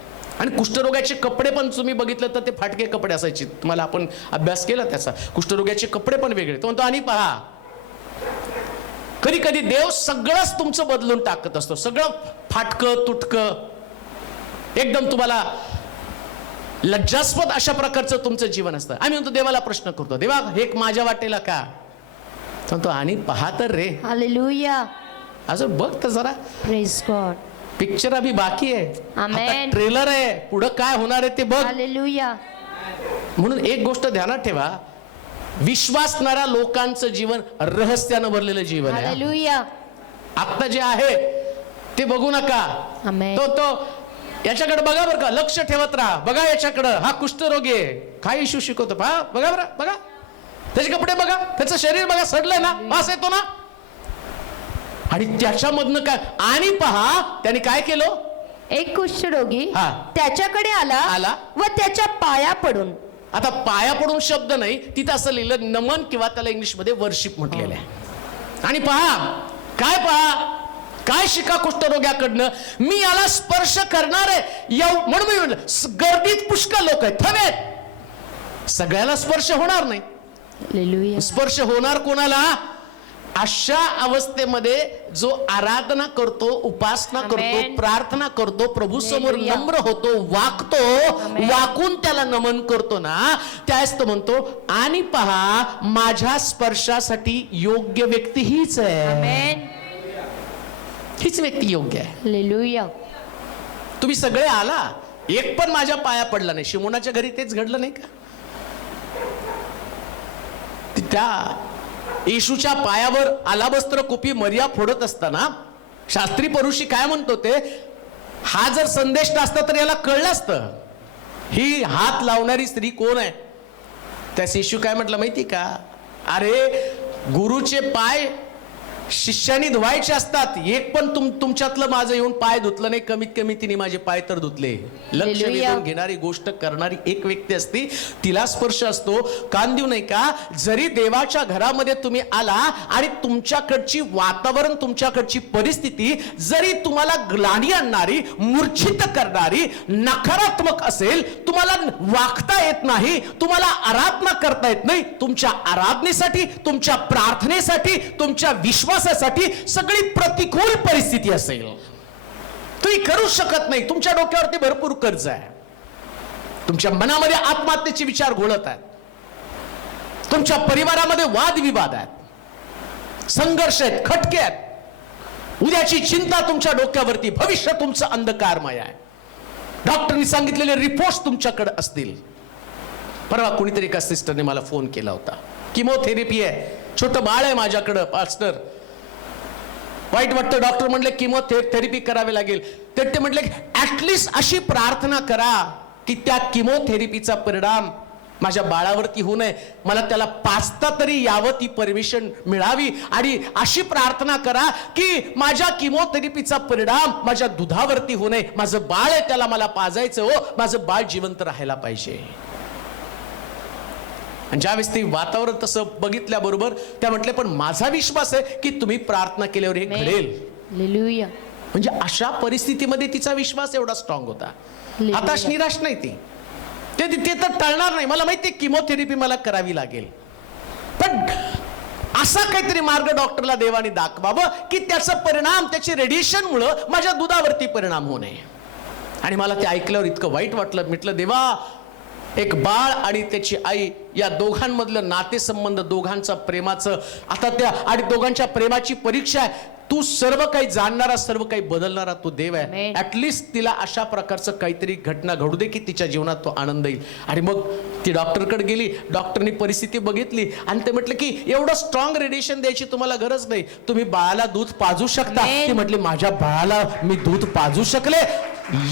आणि कुष्ठरोगाचे कपडे पण तुम्ही बघितलं तर ते फाटके कपडे असायचे. तुम्हाला आपण अभ्यास केला त्याचा. कुष्ठरोगाचे कपडे पण वेगळे. तो म्हणतो आणि पहा कधी कधी देव सगळंच तुमचं बदलून टाकत असतो. सगळं फाटकं तुटकं एकदम तुम्हाला लज्जास्पद अशा प्रकारचं तुमचं जीवन असतं. आम्ही म्हणतो देवाला प्रश्न करतो, देवा हे माझ्या वाटेला का. तो आणि पहा तर रे. हालेलुया. असं बघ तर जरा. Praise God. पिक्चर अभी बाकी आहे. आमेन. ट्रेलर आहे, पुढं काय होणार आहे ते बघ. हालेलुया. म्हणून एक गोष्ट ध्यानात ठेवा, विश्वासणाऱ्या लोकांचं जीवन रहस्यानं भरलेलं जीवन आहे. हालेलुया. आता जे आहे ते बघू नका. आमेन. तो याच्याकडे बघा बरं का, लक्ष ठेवत राहा. बघा याच्याकडं, हा कुष्ठरोगी आहे, काय इशू शिकवतो पहा. बघा बरं, बघा त्याचे कपडे बघा, त्याचं शरीर बघा, सडलंय ना, वास येतो ना. आणि त्याच्यामधनं काय. आणि पहा त्याने काय केलं. एक कुष्ठरोगी हा. त्याच्याकडे आला व त्याच्या पाया पडून. आता पाया पडून शब्द नाही तिथं, असं लिहिलं नमन, किंवा त्याला इंग्लिश मध्ये वर्शिप म्हटलेलं आहे. आणि पहा काय शिका कुष्ठरोग्याकडनं. मी याला स्पर्श करणार आहे म्हणून मी म्हणलं. गर्दीत पुष्कळ लोक आहेत, थवेत, सगळ्याला स्पर्श होणार नाही. हालेलुया. स्पर्श होणार कोणाला. अशा अवस्थेमध्ये जो आराधना करतो, उपासना करतो, आमेन. प्रार्थना करतो, प्रभू समोर हालेलुया. नम्र होतो, वाकतो, आमेन. वाकून त्याला नमन करतो ना, त्यास तो म्हणतो आणि पहा माझ्या स्पर्शासाठी योग्य व्यक्ती हीच आहे. आमेन. हीच व्यक्ती योग्य आहे. हालेलुया. तुम्ही सगळे आला, एक पण माझ्या पाया पडला नाही. शिमोनाच्या घरी तेच घडलं नाही का. त्या येशूच्या पायावर आलाबस्त्र कुपी मर्या फोडत असताना शास्त्री परुषी काय म्हणतो ते, हा जर संदेश असता तर याला कळलं असतं ही हात लावणारी स्त्री कोण आहे. त्यास येशू काय म्हटलं माहिती का, अरे गुरुचे पाय शिष्यानी धुवायचे असतात, एक पण तुमच्यातलं माझं येऊन पाय धुतलं नाही. कमीत कमी तिने माझे पाय तर धुतले. लक्ष वेधून घेणारी गोष्ट करणारी एक व्यक्ती असते, तिला स्पर्श असतो. कान देऊ नाही का. जरी देवाच्या घरामध्ये तुम्ही आला आणि तुमच्याकडची वातावरण, तुमच्याकडची परिस्थिती जरी तुम्हाला ग्लानी आणणारी, मूर्छित करणारी, नकारात्मक असेल, तुम्हाला वागता येत नाही, तुम्हाला आराधना करता येत नाही, तुमच्या आराधनेसाठी, तुमच्या प्रार्थनेसाठी, तुमच्या विश्वासासाठी सगळी प्रतिकूल परिस्थिती असेल, तुम्ही करू शकत नाही. तुमच्या डोक्यावरती भरपूर कर्ज आहे, तुमच्या मनामध्ये आत्महत्येचे विचार घोळत आहेत, तुमच्या परिवारामध्ये वादविवाद आहेत, संघर्ष आहेत, खटके आहेत, उद्याची चिंता तुमच्या डोक्यावरती, भविष्य तुमचं अंधकारमय आहे, डॉक्टरनी सांगितलेले रिपोर्ट्स तुमच्याकडे असतील. परवा कुणीतरी एका सिस्टरने मला फोन केला होता, किमोथेरपी आहे, छोटं बाळ आहे माझ्याकडं, पास्टर वाईट वाटतं. डॉक्टर म्हटले किमोथेरपी करावी लागेल. तर ते म्हटले ऍटलिस्ट अशी प्रार्थना करा की त्या किमोथेरपीचा परिणाम माझ्या बाळावरती होऊ नये, मला त्याला पाजता तरी यावं, ती परमिशन मिळावी. आणि अशी प्रार्थना करा की माझ्या किमोथेरपीचा परिणाम माझ्या दुधावरती होऊ नये. माझं बाळ आहे, त्याला मला पाजायचं हो, माझं बाळ जिवंत राहायला पाहिजे. आणि ज्यावेळेस ते वातावरण तसं बघितल्याबरोबर त्या म्हटले पण माझा विश्वास आहे की तुम्ही प्रार्थना केल्यावर हे घडेल. हालेलुया. म्हणजे अशा परिस्थितीमध्ये तिचा विश्वास एवढा स्ट्रॉंग होता. हताश निराश नाही ती. ते तर टळणार नाही. मला माहिती आहे किमोथेरपी मला करावी लागेल, पण असा काहीतरी मार्ग डॉक्टरला देवाने दाखवावं की त्याचा परिणाम, त्याची रेडिएशनमुळे माझ्या दुधावरती परिणाम होऊ नये. आणि मला ते ऐकल्यावर इतकं वाईट वाटलं. म्हटलं देवा, एक बाळ आणि त्याची आई या दोघांमधलं नातेसंबंध, दोघांचा प्रेमाचं, आता त्या आणि दोघांच्या प्रेमाची परीक्षा आहे. तू सर्व काही जाणणारा, सर्व काही बदलणारा तू देव आहे. ऍटलिस्ट तिला अशा प्रकारचं काहीतरी घटना घडू दे की तिच्या जीवनात तो आनंद येईल. आणि मग ती डॉक्टरकडे गेली. डॉक्टरनी परिस्थिती बघितली आणि ते म्हटलं की एवढं स्ट्रॉंग रेडिएशन द्यायची तुम्हाला गरज नाही, तुम्ही बाळाला दूध पाजू शकता. ती म्हटली माझ्या बाळाला मी दूध पाजू शकले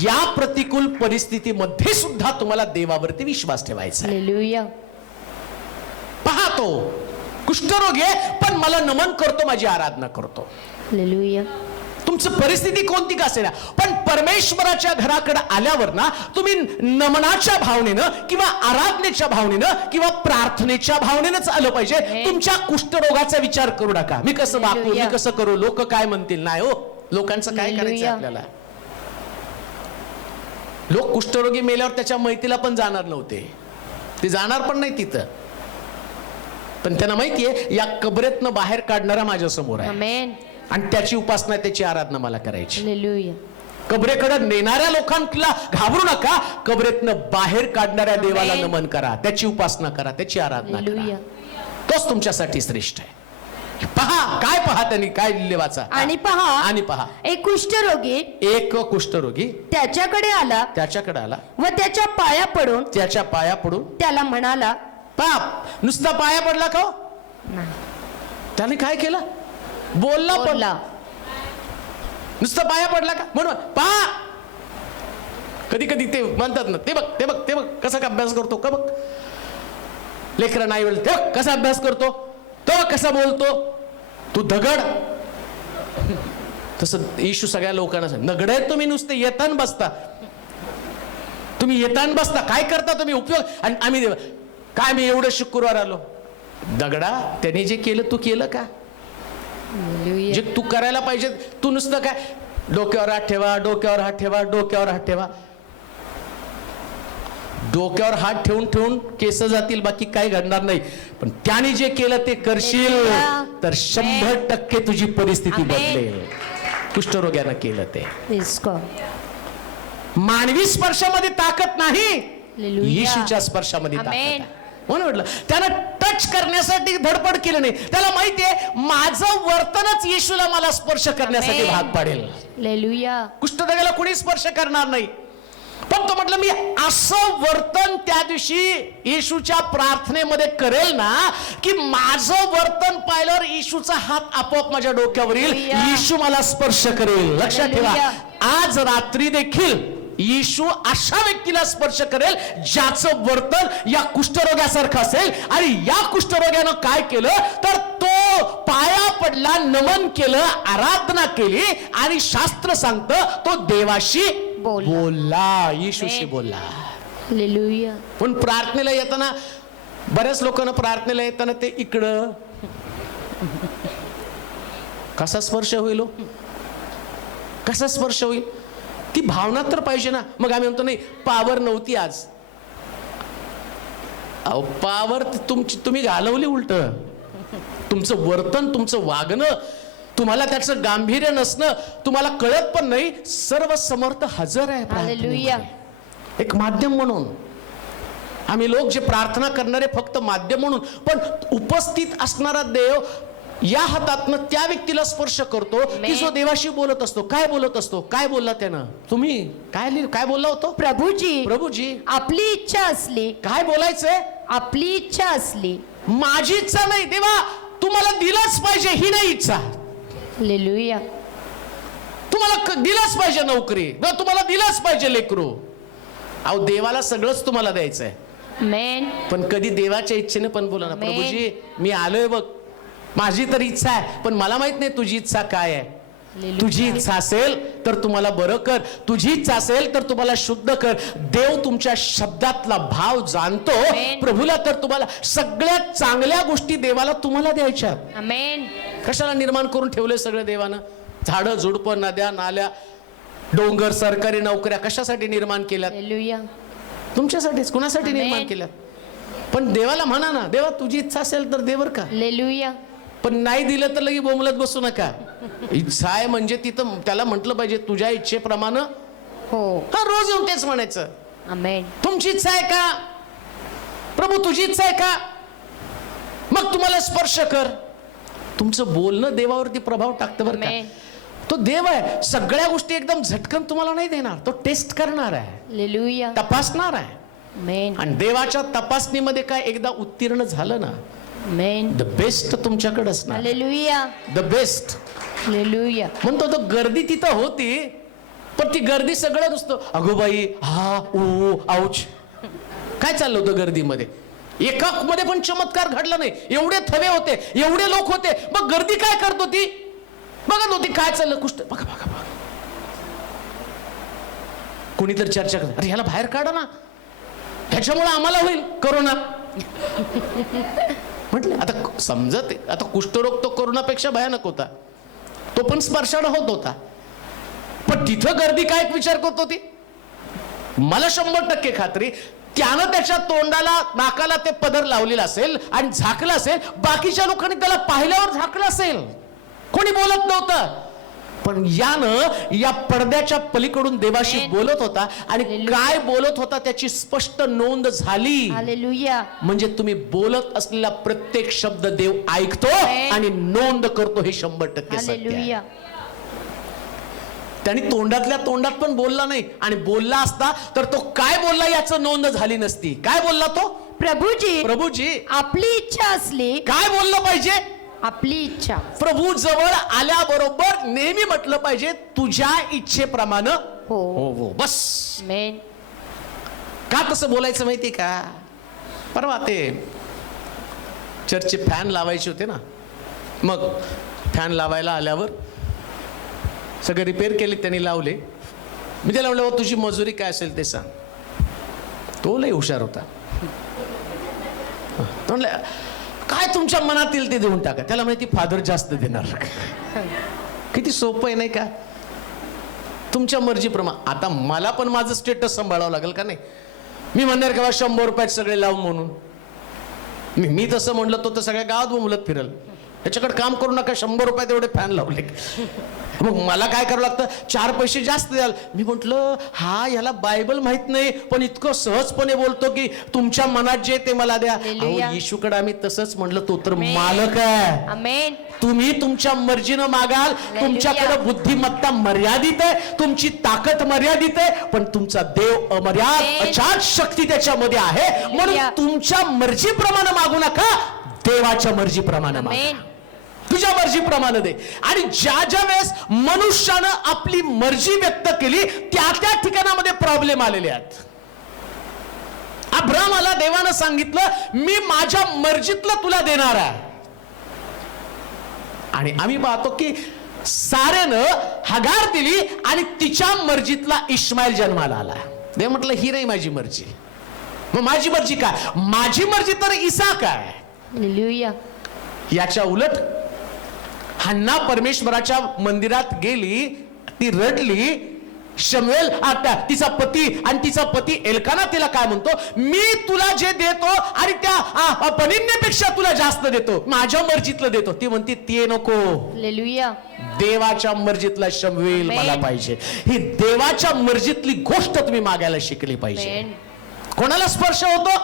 या प्रतिकूल परिस्थितीमध्ये सुद्धा तुम्हाला देवावरती विश्वास ठेवायचा आहे. हालेलुया. पाहतो कुष्ठरोगी आहे पण मला नमन करतो, माझी आराधना करतो. हालेलुया. तुमची परिस्थिती कोणती का असेना, पण परमेश्वराच्या घराकडे आल्यावर ना तुम्ही नमनाच्या भावनेनं किंवा आराधनेच्या भावनेनं किंवा प्रार्थनेच्या भावनेनंच आलं पाहिजे. तुमच्या कुष्ठरोगाचा विचार करू नका, मी कसं वागू, मी कसं करू, लोक काय म्हणतील. नाही हो, लोकांचं काय करायचं आपल्याला. लोक कुष्ठरोगी मेल्यावर त्याच्या मैतीला पण जाणार नव्हते, ते जाणार पण नाही तिथं. पण त्यांना माहितीये या कबरेतनं बाहेर काढणारा माझ्या समोर आहे आमेन. आणि त्याची उपासना, त्याची आराधना मला करायची. हालेलुया. कबरेकडे नेणाऱ्या लोकांना घाबरू नका, कबरेतनं बाहेर काढणाऱ्या देवाला नमन करा, त्याची उपासना करा, त्याची आराधना हालेलुया. करा. तोच तुमच्यासाठी श्रेष्ठ आहे. पहा काय, पहा त्यांनी काय लिहिले वाचा. आणि पहा एक कुष्ठरोगी एक कुष्ठरोगी त्याच्याकडे आला व त्याच्या पाया पडून त्याला म्हणाला. पाप नुसता पाया पडला का हो? त्याने काय केलं? बोलला पण. नुसता पाया पडला का म्हणून पहा. कधी कधी ते म्हणतात ना, ते बघ कसा का अभ्यास करतो का बघ. लेकरं नाही बोलत, ते बघ कसा अभ्यास करतो, तो कसा बोलतो, तू दगड. तसं येशू सगळ्या लोकांना सांग, दगड आहेत तुम्ही, नुसते येतान बसता. तुम्ही येतान बसता, काय करता तुम्ही उपयोग. आणि आम्ही काय, मी एवढं शुक्रवार आलो. दगडा, त्याने जे केलं तू केलं का? जे तू करायला पाहिजे तू नुसतं काय डोक्यावर हात ठेवा, डोक्यावर हात ठेवा, डोक्यावर हात ठेवा. डोक्यावर हात ठेवून ठेवून केस जातील, बाकी काही घडणार नाही. पण त्याने जे केलं ते करशील तर 100% तुझी परिस्थिती बदलेल. कुष्ठरोग्यानं केलं ते. मानवी स्पर्शामध्ये ताकद नाही, येशूच्या स्पर्शामध्ये ताकद आहे. म्हणून म्हटलं त्यानं टच करण्यासाठी धडपड केली नाही. त्याला माहितीये माझं वर्तनच येशूला मला स्पर्श करण्यासाठी भाग पाडेल. हालेलुया. कुष्ठरोग्याला कोणी स्पर्श करणार नाही. पण तो म्हटलं मी असं वर्तन त्या दिवशी येशूच्या प्रार्थनेमध्ये करेल ना, की माझं वर्तन पाहिल्यावर येशूचा हात आपोआप माझ्या डोक्यावर येईल, येशू मला स्पर्श करेल. लक्षात ठेवा, आज रात्री देखील येशू अशा व्यक्तीला स्पर्श करेल ज्याचं वर्तन या कुष्ठरोग्यासारखं असेल. आणि या कुष्ठरोग्यानं काय केलं तर तो पाया पडला, नमन केलं, आराधना केली आणि शास्त्र सांगतं तो देवाशी बोलला, येशूशी बोलला. हालेलुया. पण प्रार्थनेला येताना बऱ्याच लोकांना प्रार्थनेला येताना ते इकडं कसा स्पर्श होईल, कसा स्पर्श होईल, ती भावना तर पाहिजे ना. मग आम्ही म्हणतो नाही पावर नव्हती आज. अहो पावर तुमची तुम्ही घालवली उलट. तुमचं वर्तन, तुमचं वागणं, तुम्हाला त्याचं गांभीर्य नसणं, तुम्हाला कळत पण नाही. सर्व समर्थ हजर आहे हालेलुया. एक माध्यम म्हणून. आम्ही लोक जे प्रार्थना करणारे फक्त माध्यम म्हणून, पण उपस्थित असणारा देव या हातातनं त्या व्यक्तीला स्पर्श करतो की जो देवाशी बोलत असतो. काय बोलत असतो, काय बोलला त्यानं, तुम्ही काय बोलला होतो. प्रभूजी आपली इच्छा असली. काय बोलायचंय, आपली इच्छा असली. माझी इच्छा नाही देवा, तुम्हाला दिलाच पाहिजे, ही नाही इच्छा. हालेलुया. तुम्हाला दिलाच पाहिजे नोकरी, तुम्हाला दिलाच पाहिजे लेकरू. अहो देवाला सगळंच तुम्हाला द्यायचंय. आमेन. पण कधी देवाच्या इच्छेने पण बोला ना, प्रभूजी मी आलोय बघ, माझी तर इच्छा आहे पण मला माहित नाही तुझी इच्छा काय आहे. तुझी इच्छा असेल तर तुम्हाला बरं कर, तुझी इच्छा असेल तर तुम्हाला शुद्ध कर. देव तुमच्या शब्दातला भाव जाणतो. प्रभूला तर तुम्हाला सगळ्यात चांगल्या गोष्टी देवाला तुम्हाला द्यायच्या. आमेन. कशाला निर्माण करून ठेवले सगळं देवानं. झाडं झुडपं, नद्या नाल्या, डोंगर, सरकारी नोकऱ्या कशासाठी निर्माण केल्यात. हालेलुया. तुमच्यासाठीच. कुणासाठी निर्माण केल्यात. पण देवाला म्हणा ना, देवा तुझी इच्छा असेल तर दे बरं का. हालेलुया. पण नाही दिलं तर लगे बोंबलत बसू नका. इच्छा आहे म्हणजे तिथं त्याला म्हटलं पाहिजे तुझ्या इच्छेप्रमाणे हो. हा रोज येऊन तेच म्हणायचं. आमेन. तुमची इच्छा आहे का प्रभू, तुझी इच्छा आहे का, मग तुम्हाला स्पर्श कर. तुमचं बोलणं देवावरती प्रभाव टाकतं बरं का. तो देव आहे, सगळ्या गोष्टी एकदम झटकन तुम्हाला नाही देणार. तो टेस्ट करणार आहे, हालेलुया. तपासणार आहे. आमेन. आणि देवाच्या तपासणीमध्ये काय एकदा उत्तीर्ण झालं ना, आमेन. द बेस्ट तुमच्याकडे असणार. हालेलुया. The best. हालेलुया. म्हणतो तो गर्दी तिथं होती पण ती गर्दी सगळं नुसतं अगो बाई हा ऊ आऊच. काय चाललं होतं गर्दीमध्ये? एका मध्ये पण चमत्कार घडला नाही. एवढे थवे होते, एवढे लोक होते, मग गर्दी काय करत होती? बघत होती काय चाललं. कुष्ठ बघा बघा बघा. कोणीतरी चर्चा करत, अरे ह्याला बाहेर काढा ना, ह्याच्यामुळे आम्हाला होईल करोना. म्हटलं आता समजत, आता कुष्ठरोग तो करोनापेक्षा भयानक होता, तो पण स्पर्शानं होत होता. पण तिथं गर्दी काय विचार करत होती? मला 100% खात्री, त्यानं त्याच्या तोंडाला नाकाला ते पदर लावलेला असेल आणि झाकलं असेल. बाकीच्या लोकांनी त्याला पाहिल्यावर झाकलं असेल, कोणी बोलत नव्हतं. पण यानं या पडद्याच्या पलीकडून देवाशी बोलत होता आणि काय बोलत होता त्याची स्पष्ट नोंद झाली. हालेलुया. म्हणजे तुम्ही बोलत असलेला प्रत्येक शब्द देव ऐकतो आणि नोंद करतो, हे 100% सत्य आहे. हालेलुया. त्यांनी तोंडातल्या तोंडात पण बोलला नाही, आणि बोलला असता तर तो काय बोलला याचं नोंद झाली नसती. काय बोलला तो? प्रभूजी, प्रभूजी आपली इच्छा असली. काय बोललं पाहिजे? आपली इच्छा. प्रभू जवळ आल्याबरोबर नेहमी म्हटलं पाहिजे तुझ्या इच्छेप्रमाणे हो हो. बस. आमेन. का तसं बोलायचं माहिती का? परवा ते चर्चचे फॅन लावायचे होते ना, मग फॅन लावायला आल्यावर सगळे रिपेअर केले, त्यांनी लावले. मी त्याला म्हणलं तुझी मजुरी काय असेल ते सांग. तो लय हुशार होता. म्हणलं काय तुमच्या मनात येईल ते देऊन टाका. त्याला माहिती फादर जास्त देणार. किती सोपं आहे नाही का? तुमच्या मर्जीप्रमाणे. आता मला पण माझं स्टेटस सांभाळावं लागेल का नाही? मी म्हणणार का 100 रुपयात सगळे लावून म्हणून? मी तसं म्हणलं तो तर सगळ्या गावात बोलत फिरल, त्याच्याकडे काम करू नका, 100 रुपयात एवढे फॅन लावले. मग मला काय करावं लागतं? 4 पैसे जास्त द्याल. मी म्हटलं हा याला बायबल माहित नाही, पण इतकं सहजपणे बोलतो की तुमच्या मनात जे ते मला द्या. येशूकडे आम्ही तसंच म्हणलं, तो तर मालक आहे. आमेन. तुम्ही तुमच्या मर्जीनं मागाल. तुमच्याकडे बुद्धिमत्ता मर्यादित आहे, तुमची ताकद मर्यादित आहे, पण तुमचा देव अमर्याद अचाट शक्ती त्याच्यामध्ये आहे. म्हणून तुमच्या मर्जीप्रमाणे मागू नका, देवाच्या मर्जीप्रमाणे मागा. तुझ्या मर्जीप्रमाणे दे. आणि ज्या ज्या वेळेस मनुष्यानं आपली मर्जी व्यक्त केली त्या त्या ठिकाणामध्ये प्रॉब्लेम आलेले आहेत. अब्रामाला देवानं सांगितलं मी माझ्या मर्जीतलं तुला देणार आहे. आणि आम्ही पाहतो की सारेनं हगार दिली आणि तिच्या मर्जीतला इश्माईल जन्माला आला. देव म्हटलं ही नाही माझी मर्जी. मग माझी मर्जी काय? माझी मर्जी तर इसाक आहे. हालेलुया. याच्या उलट हन्ना परमेश्वराच्या मंदिरात गेली, ती रडली. शमूएल आता तिचा पती, आणि तिचा पती एल्काना तिला काय म्हणतो? मी तुला जे देतो आणि त्या पनिन्नेपेक्षा तुला जास्त देतो, माझ्या मर्जीतलं देतो. ती म्हणते ते नको. हालेलुया. देवाच्या मर्जीतला शमूएल मला पाहिजे. ही देवाच्या मर्जीतली गोष्ट तुम्ही मागायला शिकली पाहिजे. कोणाला स्पर्श होतो?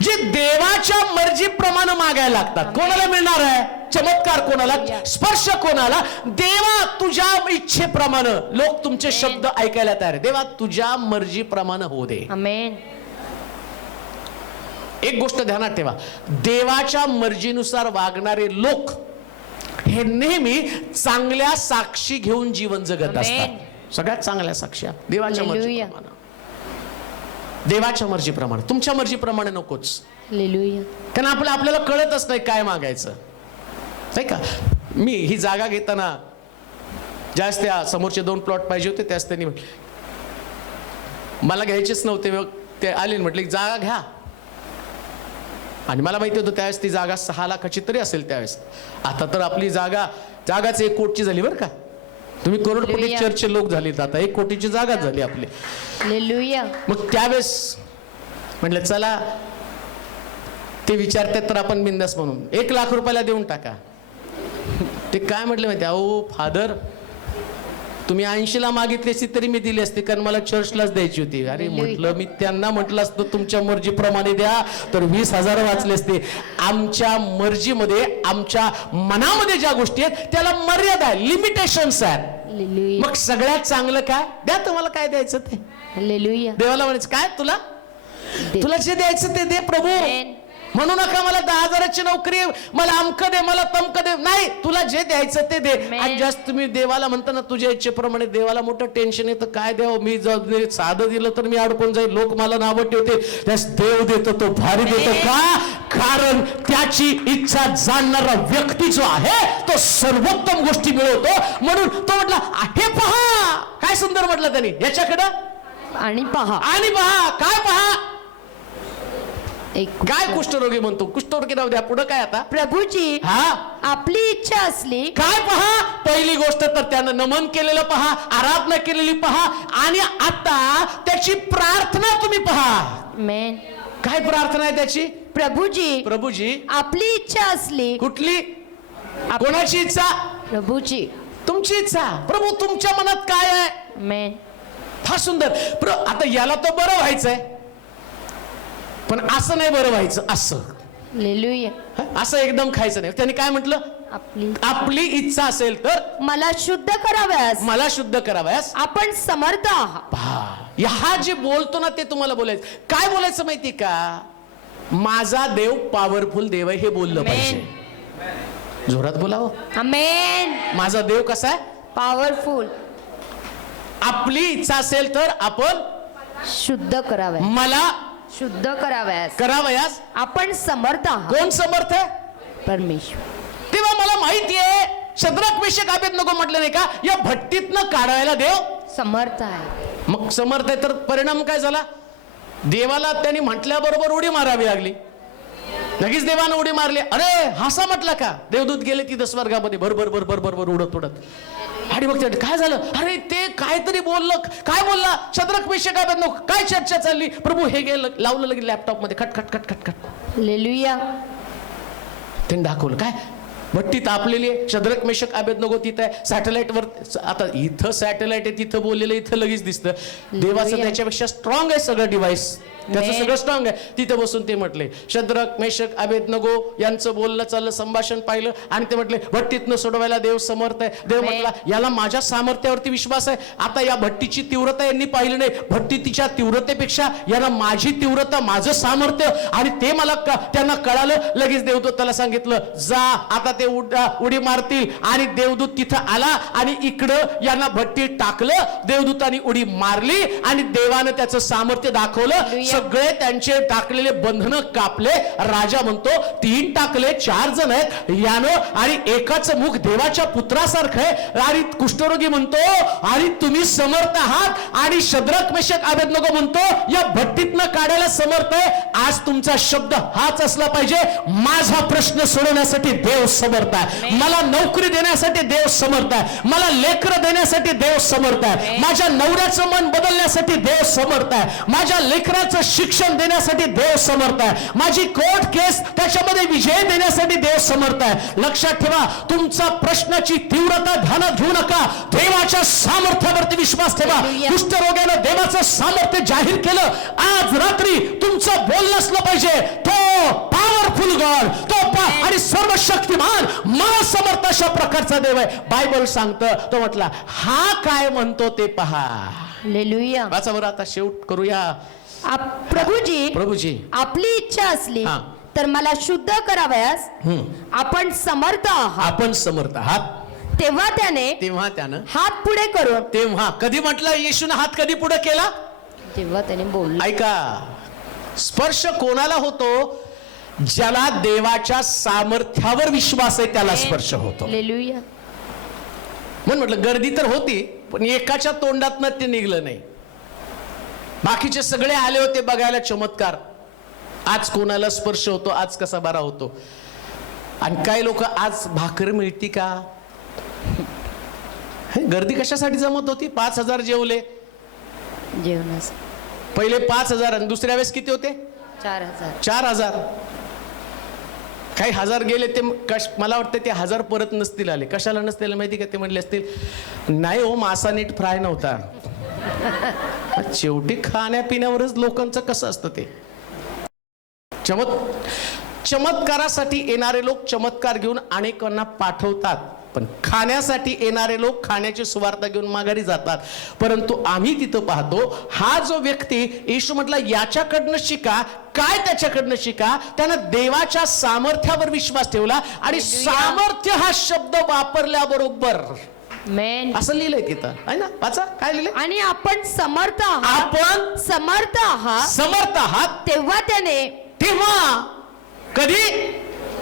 जे देवाच्या मर्जीप्रमाणे मागायला लागतात. कोणाला मिळणार आहे चमत्कार? कोणाला स्पर्श? कोणाला? देवा तुझ्या इच्छेप्रमाणे. लोक तुमचे शब्द ऐकायला तयार आहे. देवा तुझ्या मर्जीप्रमाणे होऊ दे. आमेन. एक गोष्ट ध्यानात ठेवा, देवाच्या मर्जीनुसार वागणारे लोक हे नेहमी चांगल्या साक्षी घेऊन जीवन जगत असतात. सगळ्यात चांगल्या साक्ष्या देवाच्या मर्जीप्रमाणे. देवाच्या मर्जीप्रमाणे, तुमच्या मर्जीप्रमाणे नकोच. हालेलुया. कारण आपल्याला कळतच नाही काय मागायचं, नाही का? मी ही जागा घेताना ज्यास त्या समोरचे 2 प्लॉट पाहिजे होते, त्यास त्यांनी मला घ्यायचेच नव्हते. मग ते आले, म्हटले जागा घ्या. आणि मला माहिती होतं त्यावेळेस ती जागा 6 लाखाची तरी असेल त्यावेळेस. आता तर आपली जागाच 1 कोटीची झाली बरं का. तुम्ही करोडपती चर्चचे लोक झालेत, आता 1 कोटीची जागा झाली आपली. हालेलुया. मग त्यावेळेस म्हटलं चला ते विचारतात तर आपण बिंदास म्हणून 1 लाख रुपयाला देऊन टाका. ते काय म्हटले माहिती? अहो फादर तुम्ही 80ला मागितली असती तरी मी दिली असती, कारण मला चर्चलाच द्यायची होती. अरे म्हटलं मी त्यांना म्हटलं असतं तुमच्या मर्जीप्रमाणे द्या तर 20,000 वाचले असते. आमच्या मर्जीमध्ये, आमच्या मनामध्ये ज्या गोष्टी आहेत त्याला मर्यादा आहे, लिमिटेशन्स आहेत. मग सगळ्यात चांगलं काय? द्या तुम्हाला काय द्यायचं ते. हालेलुया. देवाला म्हणायचं काय तुला जे द्यायचं ते दे प्रभू. म्हणू नका मला 10,000ची नोकरी, मला अमकं दे, मला तमकं दे. नाही, तुला जे द्यायचं ते दे. आणि जास्त तुम्ही देवाला म्हणता ना तुझ्या इच्छेप्रमाणे, देवाला मोठं टेन्शन येतं. काय द्यावं, मी साधं दिलं तर मी अडकून जाईल, लोक मला नावं ठेवते. त्यास देव देतो तो भारी देतो. का? कारण त्याची इच्छा जाणणारा व्यक्ती जो आहे तो सर्वोत्तम गोष्टी मिळवतो. म्हणून तो म्हटला, हे पहा, काय सुंदर म्हटलं त्यांनी, याच्याकडं आणि पहा. आणि पहा. काय पहा? एक काय कुष्ठरोगी म्हणतो, कुष्ठरोगी राहू द्या, पुढे काय आता? प्रभूजी, हा, आपली इच्छा असली. काय पहा? पहिली गोष्ट तर त्यानं नमन केलेलं पहा, आराधना केलेली पहा, आणि आता त्याची प्रार्थना तुम्ही पहा. मेन. काय प्रार्थना आहे त्याची? प्रभूजी, प्रभूजी, आपली इच्छा असली. कुठली? कोणाची इच्छा? प्रभूजी, तुमची इच्छा. प्रभू तुमच्या मनात काय आहे? मेन. फार सुंदर. आता याला तर बरं व्हायचंय, पण असं नाही बरं व्हायचं. असं हालेलुया. असं एकदम खायचं नाही. त्यांनी काय म्हटलं? आपली इच्छा असेल तर मला शुद्ध कराव्यास. मला शुद्ध कराव्यास आपण समर्थ आहात. पहा, हा जे बोलतो ना ते तुम्हाला बोलायचं. काय बोलायचं माहिती का? माझा देव पॉवरफुल देव आहे, हे बोललं पाहिजे. जोरात बोलावं. आमेन. माझा देव कसा आहे? पॉवरफुल. आपली इच्छा असेल तर आपण शुद्ध कराव्यास. मला शुद्ध कराव्यास करावयास आपण समर्थ आहात. कोण समर्थ आहे? परमेश्वर. तेव्हा मला माहिती आहे, शद्रक मेशक अबेदnego म्हटलं नाही का, या भट्टीतनं काढायला देव समर्थ आहे. मग समर्थ आहे तर परिणाम काय झाला? देवाला त्यांनी म्हटल्याबरोबर उडी मारावी लागली. लगेच देवानं उडी मारली. अरे हसा म्हटला का? देवदूत गेले तिथं स्वर्गामध्ये भरभर भरभर भरभर उडत उडत. आणि मग काय झालं? अरे ते काहीतरी बोललं. काय बोलला? शद्रक मेशक अबेदnego, काय चर्चा चालली? प्रभू हे गेलं, लावलं लगेच लॅपटॉप मध्ये, खट खट खट खट खट. हालेलुया. त्यांनी दाखवलं काय? भट्टी तापलेली आहे. शद्रक मेशक अबेदnego तिथं आहे. सॅटेलाइट वर, आता इथं सॅटेलाइट आहे, तिथं बोललेलं इथं लगेच दिसतं. देवाचं त्याच्यापेक्षा स्ट्रॉंग आहे सगळं डिव्हाइस, त्याचं सगळं स्ट्रॉंग आहे. तिथे बसून ते म्हटले, शद्रक मेशक अबेदnego यांचं बोलणं चाललं, संभाषण पाहिलं, आणि ते म्हटले भट्टीतनं सोडवायला देव समर्थ आहे. देव म्हटला, याला माझ्या सामर्थ्यावरती विश्वास आहे. आता या भट्टीची तीव्रता यांनी पाहिली नाही, भट्टी तिच्या तीव्रतेपेक्षा याला माझी तीव्रता, माझं सामर्थ्य, आणि ते मला त्यांना कळालं. लगेच देवदूत त्याला सांगितलं, जा आता ते उडी मारतील. आणि देवदूत तिथं आला आणि इकडं यांना भट्टीत टाकलं. देवदूतांनी उडी मारली आणि देवानं त्याचं सामर्थ्य दाखवलं. सगळे त्यांचे टाकलेले बंधनं कापले. राजा म्हणतो, 3 टाकले, 4 जण आहेत यानं, आणि एकाचं मुख देवाच्या पुत्रासारखं आहे. आणि कुष्ठरोगी म्हणतो, आणि तुम्ही समर्थ आहात. आणि शद्रक मेशक अबेदnego म्हणतो, या भट्टीतनं काढायला समर्थ आहे. आज तुमचा शब्द हाच असला पाहिजे, माझा प्रश्न सोडवण्यासाठी देव समर्थ आहे. मला नोकरी देण्यासाठी देव समर्थ आहे. मला लेकरं देण्यासाठी देव समर्थ आहे. माझ्या नवऱ्याचं मन बदलण्यासाठी देव समर्थ आहे. माझ्या लेकराचं शिक्षण देण्यासाठी देव समर्थ आहे. माझी कोर्ट केस त्याच्यामध्ये विजय देण्यासाठी देव समर्थ आहे. लक्षात ठेवा, तुमचा प्रश्नाची तीव्रता ध्यानात घेऊ नका, देवाच्या सामर्थ्यावरती विश्वास ठेवा. कुष्ठरोग्यानं देवाचं सामर्थ्य जाहीर केलं. आज रात्री तुमचं बोलणं असलं पाहिजे, तो पॉवरफुल गॉड, तो आणि सर्वशक्तिमान मला समर्थ अशा प्रकारचा देव आहे. बायबल सांगतं. तो म्हटला, हा काय म्हणतो ते पहा. हालेलुया. वाचा बरं, आता शेवट करूया. प्रभूजी, आपली इच्छा असली तर मला शुद्ध करावयास आपण समर्थ आहात. आपण समर्थ आहात. तेव्हा त्यानं हात पुढे करून. तेव्हा कधी म्हटलं येशूने हात कधी पुढे केला? तेव्हा त्याने बोलला. ऐका, स्पर्श कोणाला होतो? ज्याला देवाच्या सामर्थ्यावर विश्वास आहे त्याला स्पर्श होतो. हालेलुया. म्हणून म्हटलं गर्दी तर होती, पण एकाच्या तोंडातनं ते निघलं नाही. बाकीचे सगळे आले होते बघायला चमत्कार. आज कोणाला स्पर्श होतो, आज कसा बरा होतो. आणि काय लोक, आज भाकर मिळती का? गर्दी कशासाठी जमत होती? 5,000 जेवले जेवणास. पहिले 5,000 आणि दुसऱ्या वेळेस किती होते? 4,000. 4,000. काही 1,000 गेले. ते मला वाटतं ते 1,000 परत नसतील आले. कशाला नसतील माहिती का? ते म्हणले असतील, नाही हो, मासा नीट फ्राय नव्हता. शेवटी खाण्यापिण्यावरच लोकांचं कसं असतं ते. चमत्कारासाठी येणारे लोक चमत्कार घेऊन अनेकांना पाठवतात, पण खाण्यासाठी येणारे लोक खाण्याची सुवार्ता घेऊन माघारी जातात. परंतु आम्ही तिथं पाहतो हा जो व्यक्ती, येशू म्हटलं याच्याकडनं शिका. काय त्याच्याकडनं शिका? त्यानं देवाच्या सामर्थ्यावर विश्वास ठेवला आणि सामर्थ्य हा शब्द वापरल्याबरोबर मेन असं लिहिलंय तिथं, आहे ना? वाचा काय लिहिलंय. आणि आपण समर्थ आहात, आपण समर्थ आहात, समर्थ आहात. तेव्हा त्याने, तेव्हा कधी?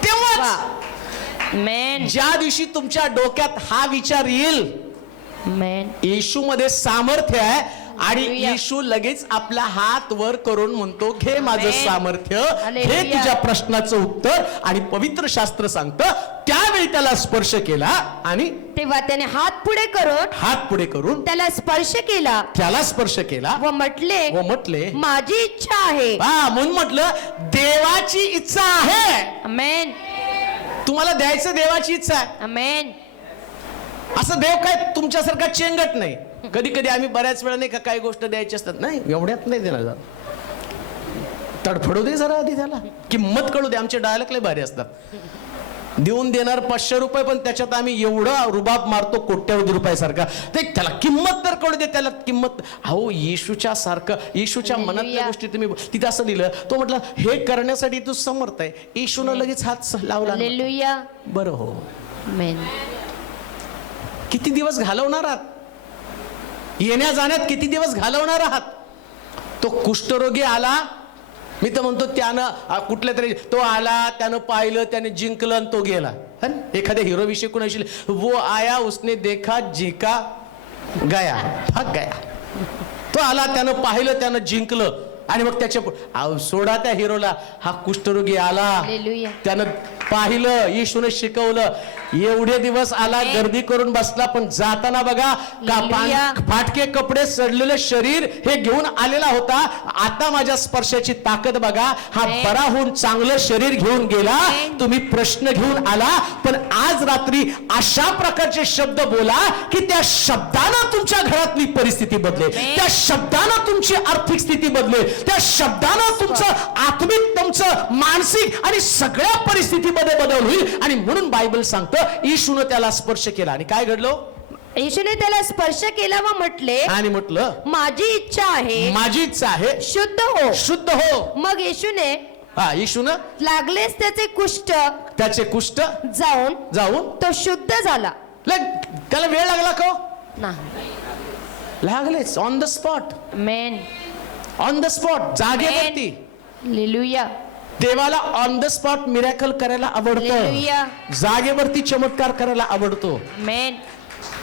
तेव्हा मेन ज्या दिवशी तुमच्या डोक्यात हा विचार येईल मेन येशू मध्ये सामर्थ्य आहे आणि येशू लगेच आपला हात वर करून म्हणतो, घे माझं सामर्थ्य, हे तुझ्या प्रश्नाचं उत्तर. आणि पवित्र शास्त्र सांगतं त्यावेळी त्याला स्पर्श केला आणि तेव्हा त्याने हात पुढे करून त्याला स्पर्श केला, त्याला स्पर्श केला व म्हटले माझी इच्छा आहे. म्हणून म्हटलं देवाची इच्छा आहे. आमेन. तुम्हाला द्यायचं देवाची इच्छा आहे. आमेन. असं देव काय तुमच्यासारखा चेंगट नाही. कधी कधी आम्ही बऱ्याच वेळा नाही का काही गोष्ट द्यायची असतात, नाही एवढ्यात नाही देणार, तडफडू दे जरा आधी, त्याला किंमत कळू दे. आमचे डायलॉग लय भारी असतात. देऊन देणार 500 रुपये, पण त्याच्यात आम्ही एवढा रुबाब मारतो कोट्यावधी रुपयासारखा. ते त्याला किंमत तर कळू दे, त्याला किंमत. अहो येशूच्या सारखं, येशूच्या मनातल्या गोष्टी तुम्ही तिथं असं लिहिलं. तो म्हटलं हे करण्यासाठी तू समर्थ आहे. येशूनं लगेच हात लावला. हालेलुया. बरं हो. आमेन. किती दिवस घालवणार आहात? येण्या जाण्यात किती दिवस घालवणार आहात? तो कुष्ठरोगी आला, मी तर म्हणतो त्यानं कुठल्या तरी, तो आला, त्यानं पाहिलं, त्याने जिंकलं आणि तो गेला. एखाद्या हिरो विषयी कोणाशी, वो आया उसने देखा जीका गया, भाग गया. तो आला, त्यानं पाहिलं, त्यानं जिंकलं आणि मग त्याच्या सोडा त्या हिरोला. हा कुष्ठरोगी आला, त्यानं पाहिलं, येशूने शिकवलं, एवढे दिवस आला, गर्दी करून बसला, पण जाताना बघा फाटके कपडे, सडलेले शरीर हे घेऊन आलेला होता. आता माझ्या स्पर्शाची ताकद बघा, हा बरा होऊन चांगलं शरीर घेऊन गेला. तुम्ही प्रश्न घेऊन आला, पण आज रात्री अशा प्रकारचे शब्द बोला की त्या शब्दानं तुमच्या घरातली परिस्थिती बदलेल, त्या शब्दानं तुमची आर्थिक स्थिती बदलेल, त्या शब्दानं तुमचं आत्मिक, तुमचं मानसिक आणि सगळ्या परिस्थितीमध्ये बदल होईल. आणि म्हणून बायबल सांगतं येशूने त्याला स्पर्श केला आणि काय घडलं? येशूने त्याला स्पर्श केला व म्हटलं माझी इच्छा आहे, माझी इच्छा आहे, शुद्ध हो, शुद्ध हो. मग येशूनं लागलेच त्याचे कुष्ठ जाऊन तो शुद्ध झाला. त्याला वेळ लागला का? नाही, लागलेच on the spot. Main on the spot, जागेवरती. हालेलुया. देवाला ऑन द स्पॉट मिरॅकल करायला आवडतं, जागेवरती चमत्कार करायला आवडतो. मेन.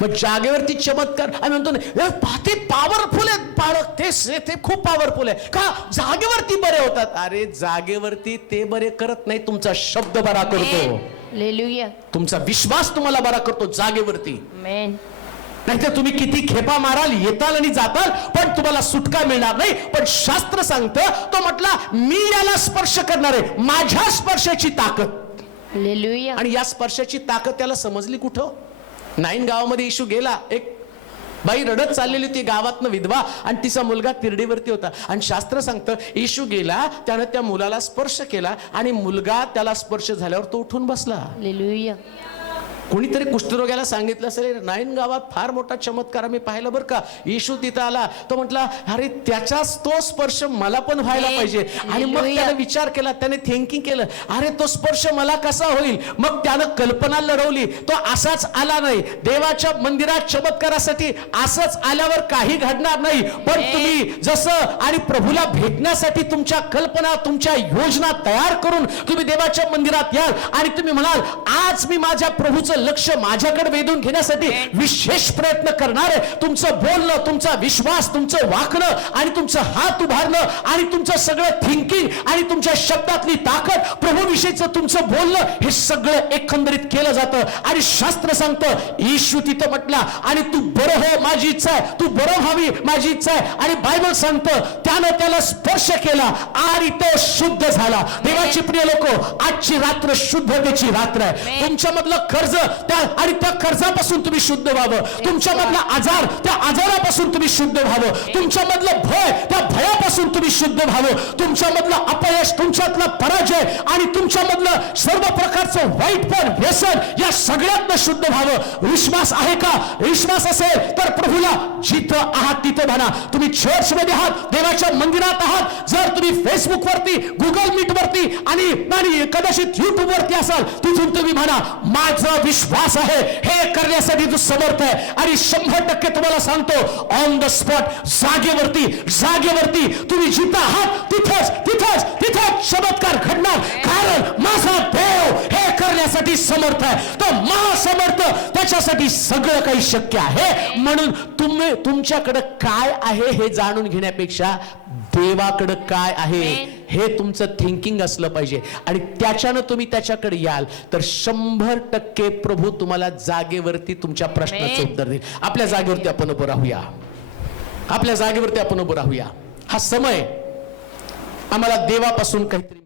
मग जागेवरती चमत्कार आम्ही म्हणतो ना, ते पॉवरफुल आहेत बाळक, ते खूप पॉवरफुल आहे का? जागेवरती बरे होतात. अरे जागेवरती ते बरे करत नाही, तुमचा शब्द बरा करतो. हालेलुया. तुमचा विश्वास तुम्हाला बरा करतो जागेवरती. मेन. नाहीतर तुम्ही किती खेपा माराल, येताल आणि जाताल, पण तुम्हाला सुटका मिळणार नाही. पण शास्त्र सांगतं, तो म्हटला मी याला स्पर्श करणार आहे, माझ्या स्पर्शाची ताकद. हालेलुया. आणि या स्पर्शाची ताकद त्याला समजली कुठं? नाईन गावामध्ये येशू गेला. एक बाई रडत चाललेली होती, गावातनं विधवा, आणि तिचा मुलगा तिरडीवरती होता. आणि शास्त्र सांगतं येशू गेला, त्यानं त्या मुलाला स्पर्श केला आणि मुलगा त्याला स्पर्श झाल्यावर तो उठून बसला. हालेलुया. कोणीतरी कुष्ठरोग्याला सांगितलं असेल, नाईन गावात फार मोठा चमत्कार आम्ही पाहिला बरं का. येशू तिथं आला, तो म्हटला अरे त्याचाच तो स्पर्श मला पण व्हायला पाहिजे. आणि मग त्याने विचार केला, त्याने थिंकिंग केलं, अरे तो स्पर्श मला कसा होईल. मग त्यानं कल्पना लढवली. तो असाच आला नाही देवाच्या मंदिरात चमत्कारासाठी, असंच आल्यावर काही घडणार नाही. पण तुम्ही जसं आणि प्रभूला भेटण्यासाठी तुमच्या कल्पना, तुमच्या योजना तयार करून तुम्ही देवाच्या मंदिरात याल आणि तुम्ही म्हणाल आज मी माझ्या प्रभूचं लक्ष माझ्याकडे वेधून घेण्यासाठी विशेष प्रयत्न करणार आहे. तुमचं बोलणं, तुमचा विश्वास, तुमचं वागणं आणि तुमचं हात उभारणं आणि तुमचं सगळं थिंकिंग आणि तुमच्या शब्दातली ताकद, प्रभूविषयीचं तुमचं बोलणं, हे सगळं एकंदरीत केलं जातं. आणि शास्त्र सांगतं येशू तिथं म्हटला आणि तू बरं हो माझी इच्छा आहे, तू बरं व्हावी माझी इच्छा आहे. आणि बायबल सांगतं त्यानं त्याला स्पर्श केला आणि तो शुद्ध झाला. देवाची प्रिय लोक, आजची रात्र शुद्धतेची रात्र आहे. तुमच्यामधलं कर्ज आणि त्या कर्जापासून तुम्ही शुद्ध व्हावं. तुमच्यामधला आजार, त्या आजारापासून तुम्ही शुद्ध व्हावं. तुमच्यामधलं भय, त्या भयापासून तुम्ही शुद्ध व्हावं. तुमच्यामधलं अपयश, तुमच्यातला पराजय आणि तुमच्यामधलं सर्व प्रकारचं वाईटपण, व्यसन या सगळ्यातनं शुद्ध व्हावं. विश्वास आहे का? विश्वास असेल तर प्रभूला जिथं आहात तिथं म्हणा. तुम्ही चर्च मध्ये आहात, देवाच्या मंदिरात आहात, जर तुम्ही फेसबुक वरती, गुगल मीट वरती आणि कदाचित युट्यूब वरती असाल, तिथून तुम्ही म्हणा माझा विश्वास आहे हे करण्यासाठी तू समर्थ आहे. आणि 100% तुम्हाला सांगतो ऑन द स्पॉट, जागेवरती तुम्ही जिथं आहात तिथंच चमत्कार घडणार. कारण माझा देव हे करण्यासाठी समर्थ आहे. तो महासमर्थ, त्याच्यासाठी सगळं काही शक्य आहे. म्हणून तुमच्याकडे काय आहे हे जाणून घेण्यापेक्षा देवाकडे काय आहे हे तुमचं थिंकिंग असलं पाहिजे. आणि त्याच्यानं तुम्ही त्याच्याकडे याल तर 100% प्रभू तुम्हाला जागेवरती तुमच्या प्रश्नाचं उत्तर देईल. आपल्या जागेवरती आपण उभं राहूया. हा समय आम्हाला देवापासून काहीतरी